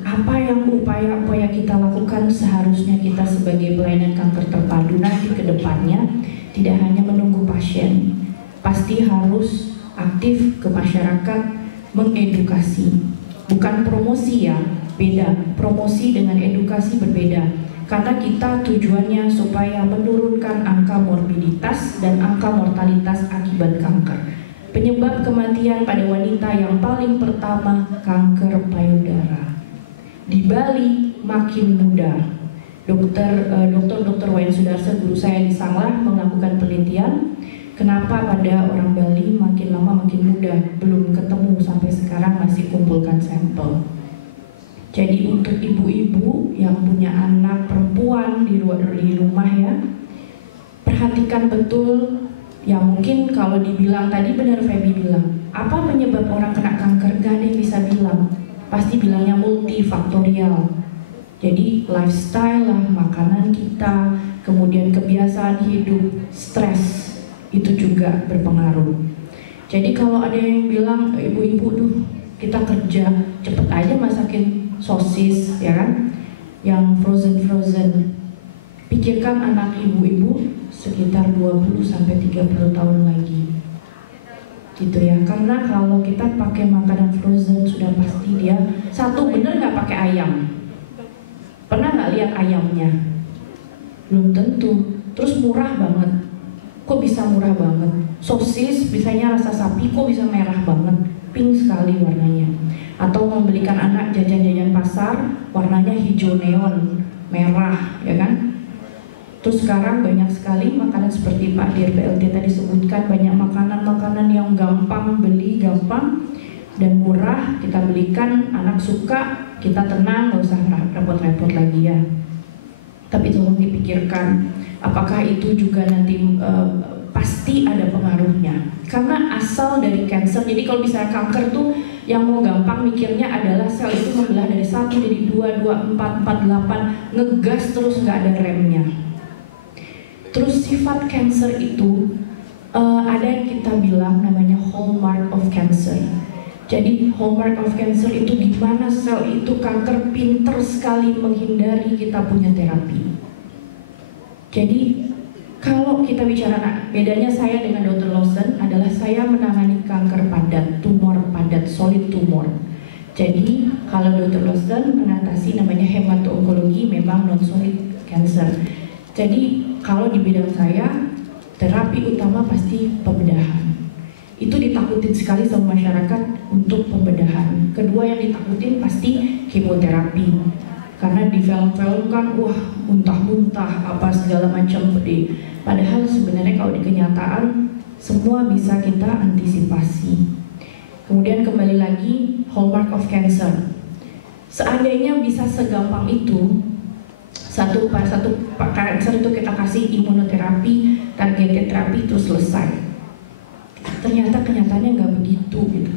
apa yang upaya kita lakukan, seharusnya kita sebagai pelayanan kanker terpadu nanti ke depannya tidak hanya menunggu pasien, pasti harus aktif ke masyarakat, mengedukasi, bukan promosi ya, beda. Promosi dengan edukasi berbeda. Karena kita tujuannya supaya menurunkan angka morbiditas dan angka mortalitas akibat kanker. Penyebab kematian pada wanita yang paling pertama kanker payudara. Di Bali makin muda. Dokter Wayan Sudarsa, guru saya di Sanglah, melakukan penelitian kenapa pada orang Bali makin lama makin muda. Belum ketemu sampai sekarang, masih kumpulkan sampel. Jadi untuk ibu-ibu yang punya anak perempuan di rumah ya, perhatikan betul. Ya mungkin kalau dibilang tadi benar Feby bilang, apa penyebab orang kena kanker? Gak ada yang bisa bilang. Pasti bilangnya multifaktorial. Jadi lifestyle lah, makanan kita, kemudian kebiasaan hidup, stres, itu juga berpengaruh. Jadi kalau ada yang bilang, ibu-ibu kita kerja, cepet aja masakin sosis, ya kan? Yang frozen. Pikirkan anak ibu-ibu sekitar 20-30 tahun lagi. Gitu ya, karena kalau kita pakai makanan frozen sudah pasti dia, satu, bener nggak pakai ayam? Pernah nggak lihat ayamnya? Belum tentu. Terus murah banget. Kok bisa murah banget? Sosis biasanya rasa sapi, kok bisa merah banget? sekali warnanya. Atau membelikan anak jajan-jajan pasar, warnanya hijau neon, merah, ya kan? Terus sekarang banyak sekali makanan seperti Pak Dir PLT tadi sebutkan, banyak makanan-makanan yang gampang beli, gampang dan murah, kita belikan, anak suka, kita tenang, nggak usah repot-repot lagi ya. Tapi tolong dipikirkan, apakah itu juga nanti pasti ada pengaruhnya. Karena asal dari cancer, jadi kalau misalnya kanker tuh yang mau gampang mikirnya adalah sel itu membelah dari 1 jadi 2, 4, 8, ngegas terus nggak ada remnya. Terus sifat cancer itu ada yang kita bilang namanya hallmark of cancer. Jadi hallmark of cancer itu di mana sel itu kanker pinter sekali menghindari kita punya terapi. Jadi kalau kita bicara, nah, bedanya saya dengan Dr. Lawson adalah saya menangani kanker padat, tumor padat, solid tumor. Jadi kalau Dr. Lawson mengatasi namanya hemato-onkologi, memang non-solid cancer. Jadi kalau di bidang saya, terapi utama pasti pembedahan. Itu ditakutin sekali sama masyarakat untuk pembedahan. Kedua yang ditakutin pasti kemoterapi. Karena di film-film kan, wah muntah-muntah, apa segala macam. Padahal sebenarnya kalau di kenyataan, semua bisa kita antisipasi. Kemudian kembali lagi, hallmark of cancer. Seandainya bisa segampang itu, satu cancer itu kita kasih imunoterapi, targeted terapi terus selesai. Ternyata kenyataannya nggak begitu gitu.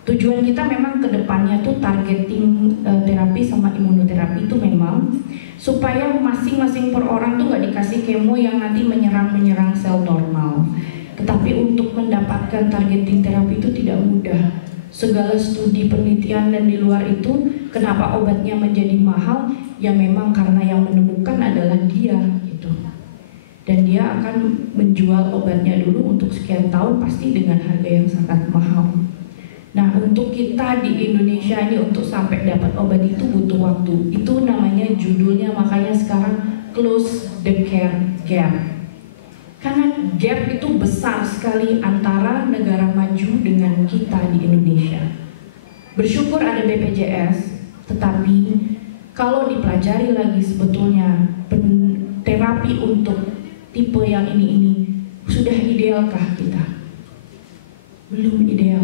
Tujuan kita memang ke depannya tuh targeting terapi sama imunoterapi itu memang supaya masing-masing per orang tuh nggak dikasih kemo yang nanti menyerang sel normal. Tetapi untuk mendapatkan targeting terapi itu tidak mudah. Segala studi penelitian dan di luar itu, kenapa obatnya menjadi mahal? Ya memang karena yang menemukan adalah dia gitu. Dan dia akan menjual obatnya dulu untuk sekian tahun pasti dengan harga yang sangat mahal. Nah, untuk kita di Indonesia ini untuk sampai dapat obat itu butuh waktu. Itu namanya judulnya, makanya sekarang close the care gap. Karena gap itu besar sekali antara negara maju dengan kita di Indonesia. Bersyukur ada BPJS, tetapi kalau dipelajari lagi sebetulnya terapi untuk tipe yang ini sudah idealkah kita? Belum ideal.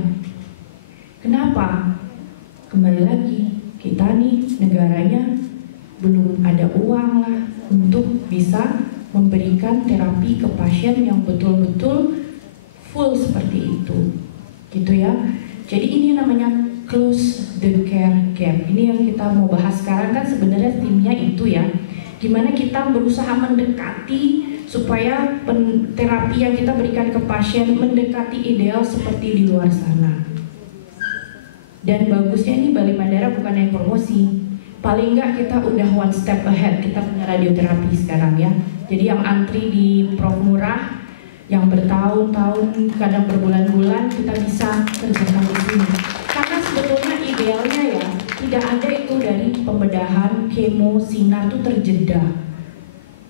Kenapa? Kembali lagi, kita nih negaranya belum ada uang lah untuk bisa memberikan terapi ke pasien yang betul-betul full seperti itu, gitu ya. Jadi ini namanya close the care gap. Ini yang kita mau bahas sekarang kan sebenarnya timnya itu ya. Gimana kita berusaha mendekati supaya terapi yang kita berikan ke pasien mendekati ideal seperti di luar sana. Dan bagusnya ini Bali Mandara bukan yang promosi. Paling enggak kita udah one step ahead, kita punya radioterapi sekarang ya. Jadi yang antri di Prof Murah, yang bertahun-tahun, kadang berbulan-bulan, kita bisa kerjakan di sini. Karena sebetulnya idealnya ya, tidak ada itu dari pembedahan, kemo, sinar itu terjeda.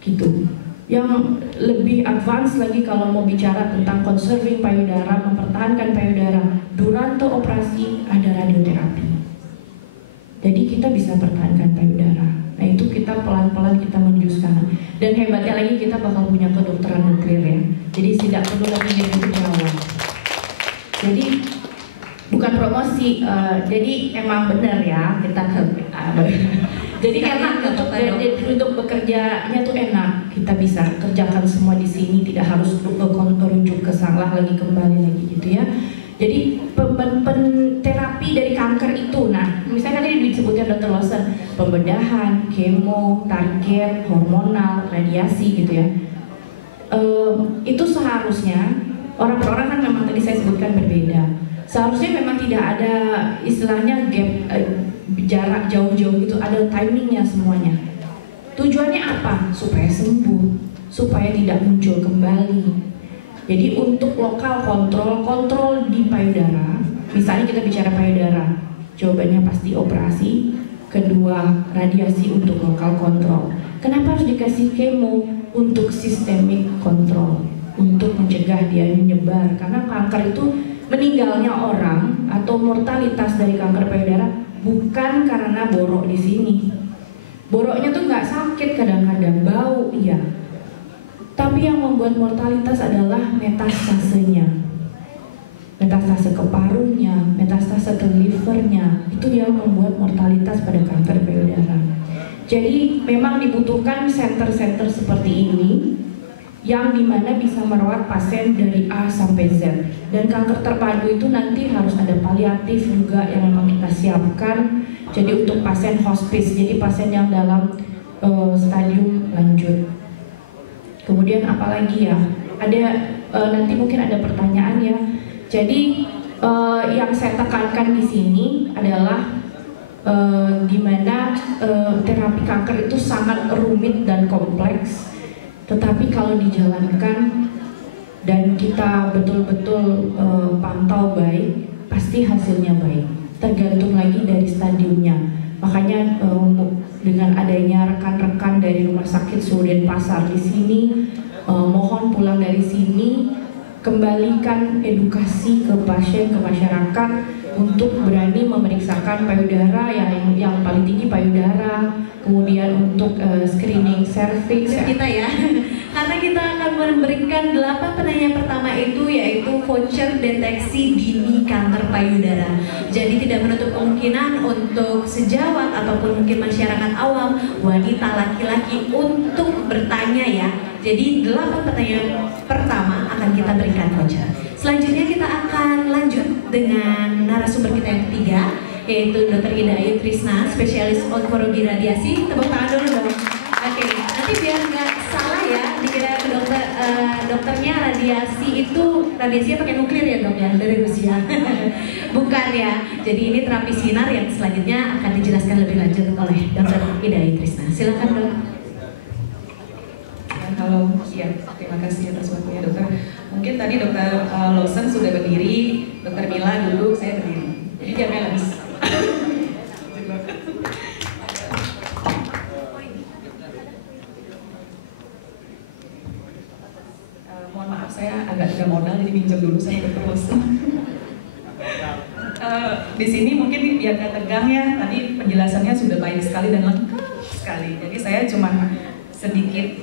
Gitu. Yang lebih advance lagi kalau mau bicara tentang conserving payudara, mempertahankan payudara, durante operasi ada radioterapi. Jadi kita bisa pertahankan payudara. Nah itu kita pelan-pelan kita menuju sana. Dan hebatnya lagi kita bakal punya kedokteran nuklir ya. Jadi tidak perlu lagi jadi perawat. Jadi bukan promosi, jadi emang benar ya kita jadi enak untuk bekerjanya tuh enak. Kita bisa kerjakan semua di sini, tidak harus merujuk ke salah lagi kembali lagi gitu ya. Jadi terapi dari kanker itu, nah misalnya tadi disebutnya Dr. Lawson, pembedahan, kemo, target, hormonal, radiasi gitu ya. Itu seharusnya orang per orang kan memang tadi saya sebutkan berbeda. Seharusnya memang tidak ada istilahnya gap, jarak jauh-jauh gitu, ada timingnya semuanya. Tujuannya apa? Supaya sembuh, supaya tidak muncul kembali. Jadi untuk lokal kontrol di payudara, misalnya kita bicara payudara, jawabannya pasti operasi. Kedua, radiasi untuk lokal kontrol. Kenapa harus dikasih kemo? Untuk sistemik kontrol, untuk mencegah dia menyebar. Karena kanker itu meninggalnya orang atau mortalitas dari kanker payudara bukan karena borok di sini. Boroknya tuh nggak sakit, kadang-kadang bau, iya. Tapi yang membuat mortalitas adalah metastasenya. Metastase ke parunya, metastase ke livernya, itu yang membuat mortalitas pada kanker payudara. Jadi memang dibutuhkan center-center seperti ini yang dimana bisa merawat pasien dari A sampai Z. Dan kanker terpadu itu nanti harus ada paliatif juga yang memang kita siapkan. Jadi untuk pasien hospice, jadi pasien yang dalam stadium lanjut. Kemudian apalagi ya? Ada nanti mungkin ada pertanyaan ya. Jadi yang saya tekankan di sini adalah gimana terapi kanker itu sangat rumit dan kompleks. Tetapi kalau dijalankan dan kita betul-betul pantau baik, pasti hasilnya baik. Tergantung lagi dari stadiumnya. Makanya dengan adanya rekan-rekan dari Rumah Sakit Suhu Denpasar di sini, mohon pulang dari sini, kembalikan edukasi ke pasien, ke masyarakat untuk berani memeriksakan payudara yang paling tinggi payudara, kemudian untuk screening serviks kita ya. Karena kita akan memberikan 8 penanya pertama itu yaitu voucher deteksi dini kanker payudara. Jadi tidak menutup kemungkinan untuk sejawat ataupun mungkin masyarakat awam, wanita, laki-laki untuk bertanya ya. Jadi 8 pertanyaan pertama akan kita berikan voucher. Selanjutnya kita akan lanjut dengan narasumber kita yang ketiga, yaitu Dr. Ida Ayu Trisna, spesialis onkologi radiasi. Tepuk tangan dulu dong. Oke, nanti biar nggak salah ya, dikira dokternya radiasinya pakai nuklir ya dok ya, dari Rusia. Bukan ya. Jadi ini terapi sinar yang selanjutnya akan dijelaskan lebih lanjut oleh Dr. Ida Ayu Trisna. Silakan dok. Halo, ya, terima kasih atas waktunya dokter. Mungkin tadi dokter Lawson sudah berdiri, dokter Mila duduk, saya berdiri. Jadi jamnya habis. Mohon maaf, saya agak tidak modal, jadi pinjam dulu saya dokter Lawson. Di sini mungkin biar nggak tegang ya, tadi penjelasannya sudah baik sekali dan lengkap sekali. Jadi saya cuma sedikit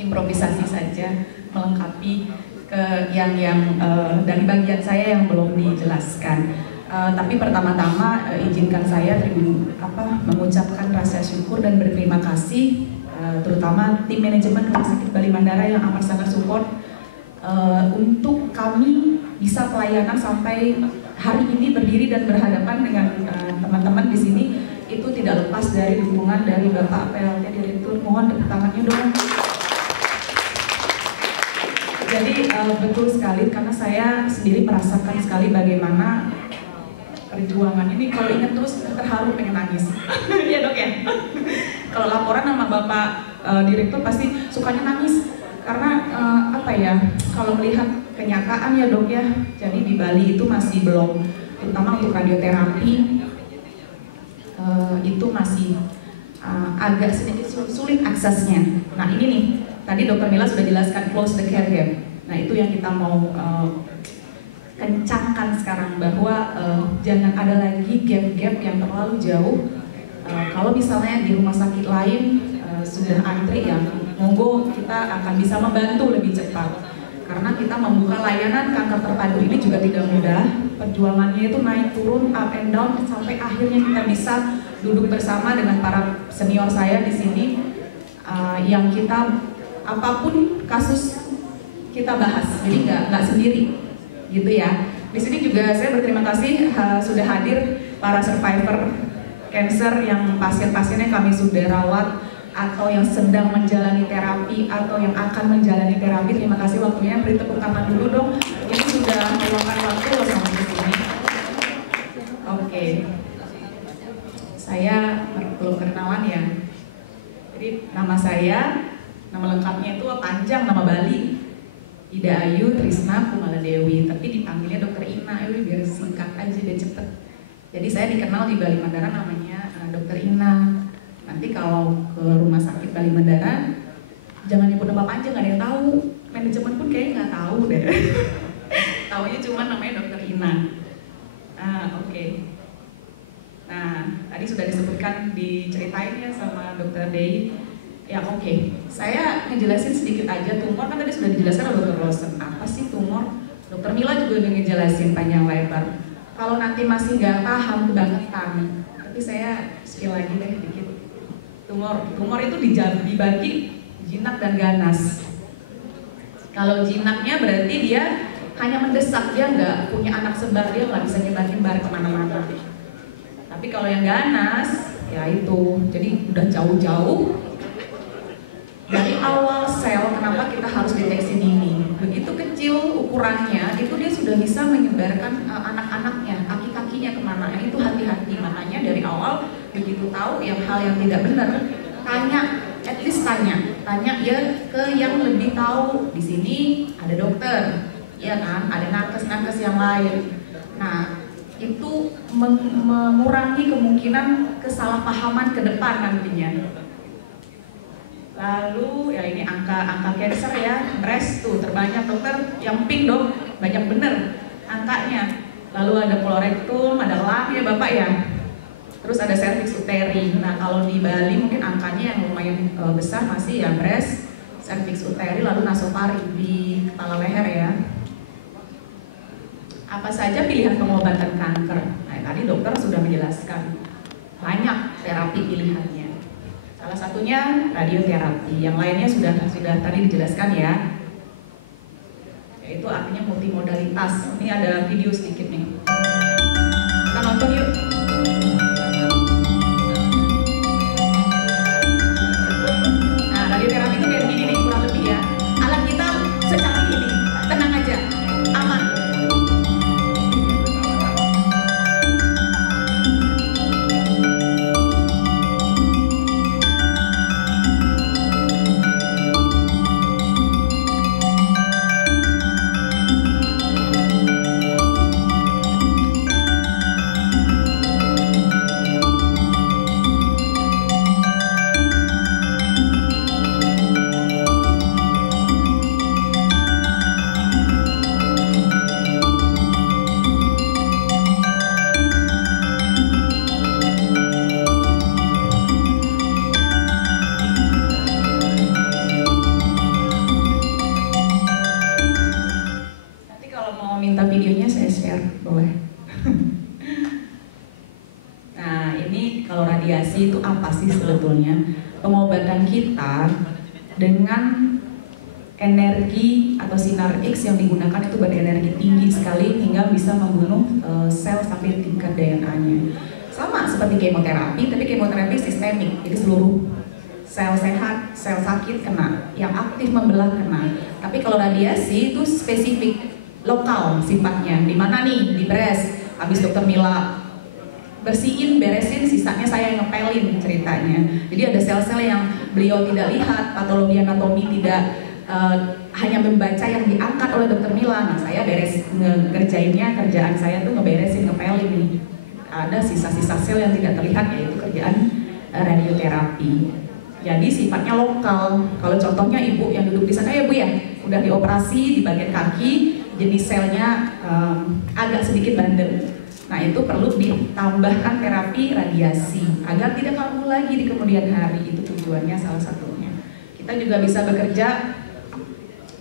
improvisasi saja melengkapi ke yang dari bagian saya yang belum dijelaskan. Tapi pertama-tama izinkan saya mengucapkan rasa syukur dan berterima kasih terutama tim manajemen Rumah Sakit Bali Mandara yang amat sangat support untuk kami bisa pelayanan sampai hari ini berdiri dan berhadapan dengan teman-teman di sini. Itu tidak lepas dari dukungan dari Bapak PLT Direktur. Mohon tepuk tangannya dong. Jadi betul sekali karena saya sendiri merasakan sekali bagaimana perjuangan ini. Kalau ingat terus terharu pengen nangis. Iya dok ya. Kalau laporan sama Bapak Direktur pasti sukanya nangis karena kalau melihat kenyataan ya dok ya. Jadi di Bali itu masih belum, terutama untuk radioterapi. Itu masih agak sedikit sulit aksesnya. Nah ini nih, tadi Dr. Mila sudah jelaskan close the care gap. Nah itu yang kita mau kencangkan sekarang bahwa jangan ada lagi gap-gap yang terlalu jauh. Kalau misalnya di rumah sakit lain sudah antri ya, monggo kita akan bisa membantu lebih cepat. Karena kita membuka layanan kanker terpadu ini juga tidak mudah. Perjuangannya itu naik turun, up and down, sampai akhirnya kita bisa duduk bersama dengan para senior saya di sini, yang kita apapun kasus kita bahas, jadi nggak sendiri, gitu ya. Di sini juga saya berterima kasih sudah hadir para survivor cancer yang pasien-pasiennya kami sudah rawat atau yang sedang menjalani terapi atau yang akan menjalani terapi. Terima kasih waktunya, beri tepuk tangan dulu dong. Ini sudah meluangkan waktu loh sampai di sini. Oke. Saya belum kenalan ya. Jadi nama saya, nama lengkapnya itu panjang, nama Bali. Ida Ayu Trisna Kumala Dewi, tapi dipanggilnya Dokter Ina, biar singkat aja, biar cepet. Jadi saya dikenal di Bali Mandara namanya Dokter Ina. Nanti kalau ke Rumah Sakit Bali Mandara, jangan nyebut nama panjang, gak ada yang tahu. Manajemen pun kayaknya nggak tahu deh. Taunya cuma namanya Dokter Ina. kena. Oke. Nah, tadi sudah disebutkan, diceritain ya sama Dr. Dey. Ya oke. Saya ngejelasin sedikit aja tumor, kan tadi sudah dijelaskan oleh Dr. Rosen. Apa sih tumor? Dr. Mila juga udah ngejelasin panjang lebar. Kalau nanti masih nggak paham, kebangetan. Tapi saya spill lagi deh dikit. Tumor itu dibagi jinak dan ganas. Kalau jinaknya berarti dia hanya mendesak, dia nggak punya anak sebar, dia nggak bisa nyebar-nyebar kemana-mana. Tapi kalau yang ganas, ya itu, jadi udah jauh-jauh dari awal sel. Kenapa kita harus deteksi dini? Begitu kecil ukurannya, itu dia sudah bisa menyebarkan anak-anaknya, kaki-kakinya kemana. Itu hati-hati, makanya dari awal begitu tahu yang hal yang tidak benar, tanya, at least tanya ya ke yang lebih tahu. Di sini ada dokter, ya kan, ada nakes-nakes yang lain. Nah, itu mengurangi kemungkinan kesalahpahaman ke depan nantinya. Lalu ya ini angka cancer ya, breast tuh terbanyak dokter, yang pink dok, banyak bener angkanya. Lalu ada colorectum, ada lung ya bapak ya. Terus ada cervix uteri. Nah kalau di Bali mungkin angkanya yang lumayan besar masih ya breast, cervix uteri, lalu nasofaring di kepala leher ya. Apa saja pilihan pengobatan kanker? Nah tadi dokter sudah menjelaskan banyak terapi pilihannya. Salah satunya radioterapi, yang lainnya sudah tadi dijelaskan ya. Yaitu artinya multimodalitas. Ini ada video sedikit nih. Kita nonton yuk. Nah, radioterapi itu kayak begini nih, kurang lebih ya. Alat kita secanggih ini, tenang aja, aman. Itu apa sih sebetulnya? Pengobatan kita dengan energi atau sinar X yang digunakan itu berenergi tinggi sekali hingga bisa membunuh sel sampai tingkat DNA-nya. Sama seperti kemoterapi, tapi kemoterapi sistemik, jadi seluruh sel sehat, sel sakit kena, yang aktif membelah kena. Tapi kalau radiasi itu spesifik, lokal sifatnya. Di mana nih? Di breast. Habis Dokter Mila bersihin, beresin, sisanya saya yang ngepelin ceritanya. Jadi ada sel-sel yang beliau tidak lihat, patologi anatomi tidak hanya membaca yang diangkat oleh Dokter Mila. Nah saya beres ngerjainnya, kerjaan saya tuh ngeberesin, ngepelin nih. Ada sisa-sisa sel yang tidak terlihat, yaitu kerjaan radioterapi. Jadi sifatnya lokal. Kalau contohnya ibu yang duduk di sana ya bu ya, udah dioperasi di bagian kaki, jenis selnya agak sedikit bandel. Nah itu perlu ditambahkan terapi radiasi agar tidak kambuh lagi di kemudian hari. Itu tujuannya salah satunya. Kita juga bisa bekerja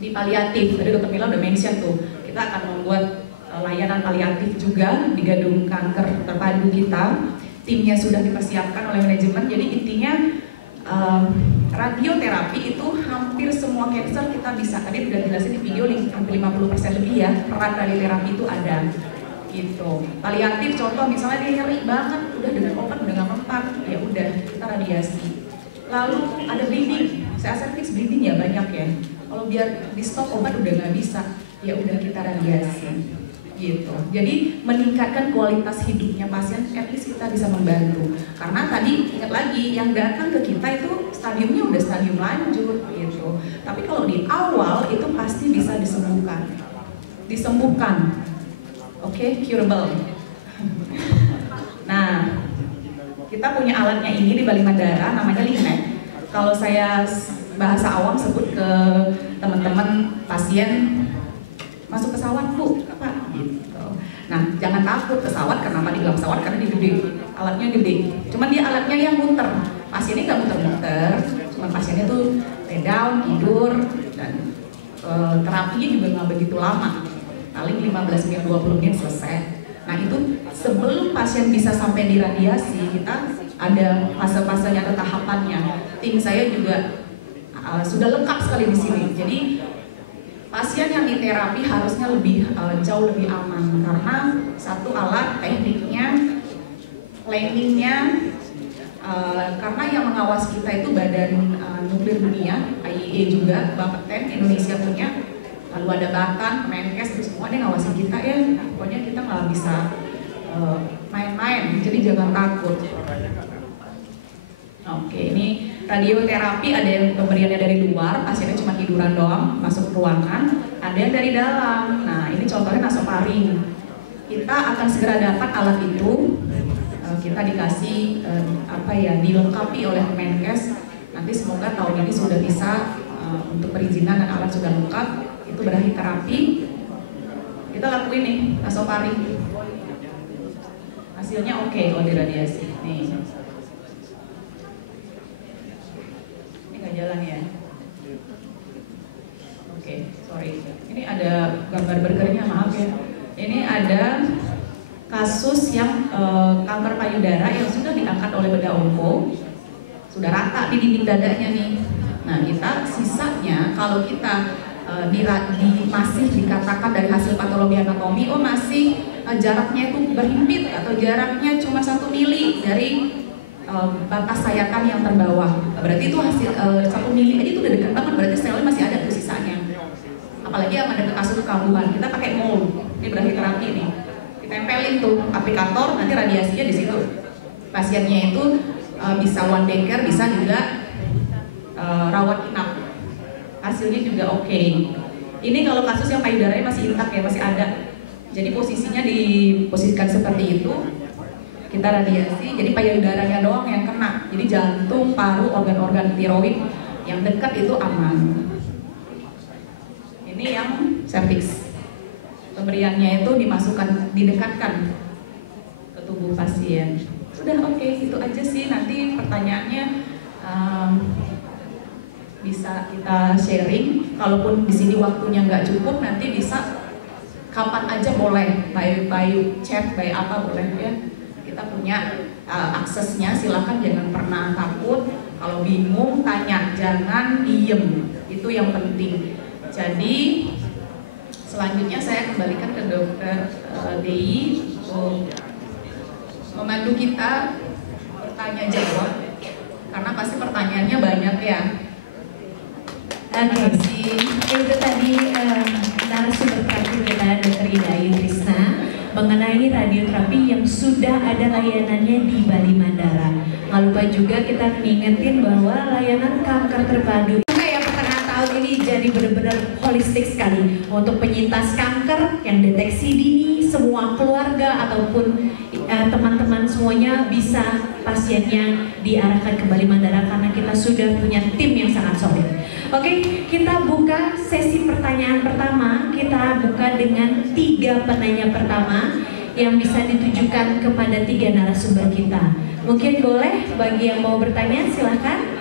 di paliatif. Tadi Dr. Mila udah mention tuh, kita akan membuat layanan paliatif juga di gedung kanker terpadu kita. Timnya sudah dipersiapkan oleh manajemen. Jadi intinya radioterapi itu hampir semua cancer kita bisa. Tadi udah jelasin di video hampir 50% lebih ya peran radioterapi itu ada. Gitu. Paliatif contoh misalnya dia nyeri banget, udah dengan obat udah nggak mempan, ya udah kita radiasi. Lalu ada bleeding, saya cervix bleeding ya banyak ya. Kalau biar di stop obat udah nggak bisa, ya udah kita radiasi. Gitu. Jadi meningkatkan kualitas hidupnya pasien, at least kita bisa membantu. Karena tadi ingat lagi yang datang ke kita itu stadiumnya udah stadium lanjut gitu. Tapi kalau di awal itu pasti bisa disembuhkan. Oke, curable. Nah, kita punya alatnya ini di Bali Mandara, namanya Linek. Kalau saya bahasa awam sebut ke teman-teman pasien, masuk pesawat bu, apa? Gitu. Nah, takut pesawat. Kenapa dibilang pesawat? Karena dia gede, alatnya gede. Cuman dia alatnya yang muter. Pasiennya nggak muter-muter, cuma pasiennya tuh lay down, tidur, dan terapinya juga nggak begitu lama. Paling 15 menit 20 menit selesai. Nah itu sebelum pasien bisa sampai di radiasi, kita ada fase-fasenya atau tahapannya. Tim saya juga sudah lengkap sekali di sini. Jadi pasien yang di terapi harusnya lebih jauh lebih aman karena satu alat, tekniknya, planningnya, karena yang mengawas kita itu Badan Nuklir Dunia, IAEA juga, Bapeten Indonesia punya, lalu ada Batan, Kemenkes, itu semua dia ngawasin kita ya. Pokoknya kita nggak bisa main-main, jadi jangan takut. Oke, ini radioterapi ada yang pemberiannya dari luar, pasiennya cuma tiduran doang, masuk ruangan, ada yang dari dalam. Nah, ini contohnya nasofaring. Kita akan segera dapat alat itu, kita dikasih dilengkapi oleh Kemenkes. Nanti semoga tahun ini sudah bisa untuk perizinan dan alat sudah lengkap, itu berakhir terapi. Kita lakuin nih nasofaring. Hasilnya oke kalau di radiasi. Nih. Nggak jalan ya. Oke, sorry. Ini ada gambar burgernya, maaf ya. Ini ada kasus yang kanker payudara yang sudah diangkat oleh bedah onko, sudah rata di dinding dadanya nih. Nah kita sisanya kalau kita masih dikatakan dari hasil patologi anatomi, oh masih jaraknya itu berhimpit atau jaraknya cuma 1 mili dari batas sayatan yang terbawah. Berarti itu hasil 1 mili aja itu udah dekat banget, berarti selnya masih ada tuh sisanya. Apalagi yang ada kasus kekambuhan, kita pakai mold, ini berakhir terapi nih. Ditempelin tuh aplikator, nanti radiasinya di situ. Pasiennya itu bisa one day care, bisa juga rawat inap. Hasilnya juga oke. Ini kalau kasus yang payudaranya masih intak ya, masih ada. Jadi posisinya diposisikan seperti itu. Kita radiasi, jadi payudaranya doang yang kena. Jadi jantung, paru, organ-organ tiroid yang dekat itu aman. Ini yang cervix. Pemberiannya itu didekatkan ke tubuh pasien. Sudah oke, itu aja sih. Nanti pertanyaannya bisa kita sharing. Kalaupun di sini waktunya nggak cukup, nanti bisa kapan aja boleh, by chat, by apa boleh ya. Kita punya aksesnya, silakan, jangan pernah takut. Kalau bingung tanya, jangan diem, itu yang penting. Jadi selanjutnya saya kembalikan ke Dokter Dei untuk memandu kita bertanya jawab, karena pasti pertanyaannya banyak ya. Oke, itu tadi narasumber terakhir kita Dr. Ida Trisna mengenai radioterapi yang sudah ada layanannya di Bali Mandara. Nggak lupa juga kita mengingetin bahwa layanan kanker terpadu yang pertengahan tahun ini jadi benar-benar holistik sekali untuk penyintas kanker yang deteksi dini, semua keluarga ataupun teman-teman semuanya bisa pasiennya diarahkan ke Bali Mandara karena kita sudah punya tim yang sangat solid. Oke, kita buka sesi pertanyaan pertama. Kita buka dengan 3 penanya pertama yang bisa ditujukan kepada 3 narasumber kita. Mungkin boleh bagi yang mau bertanya silahkan.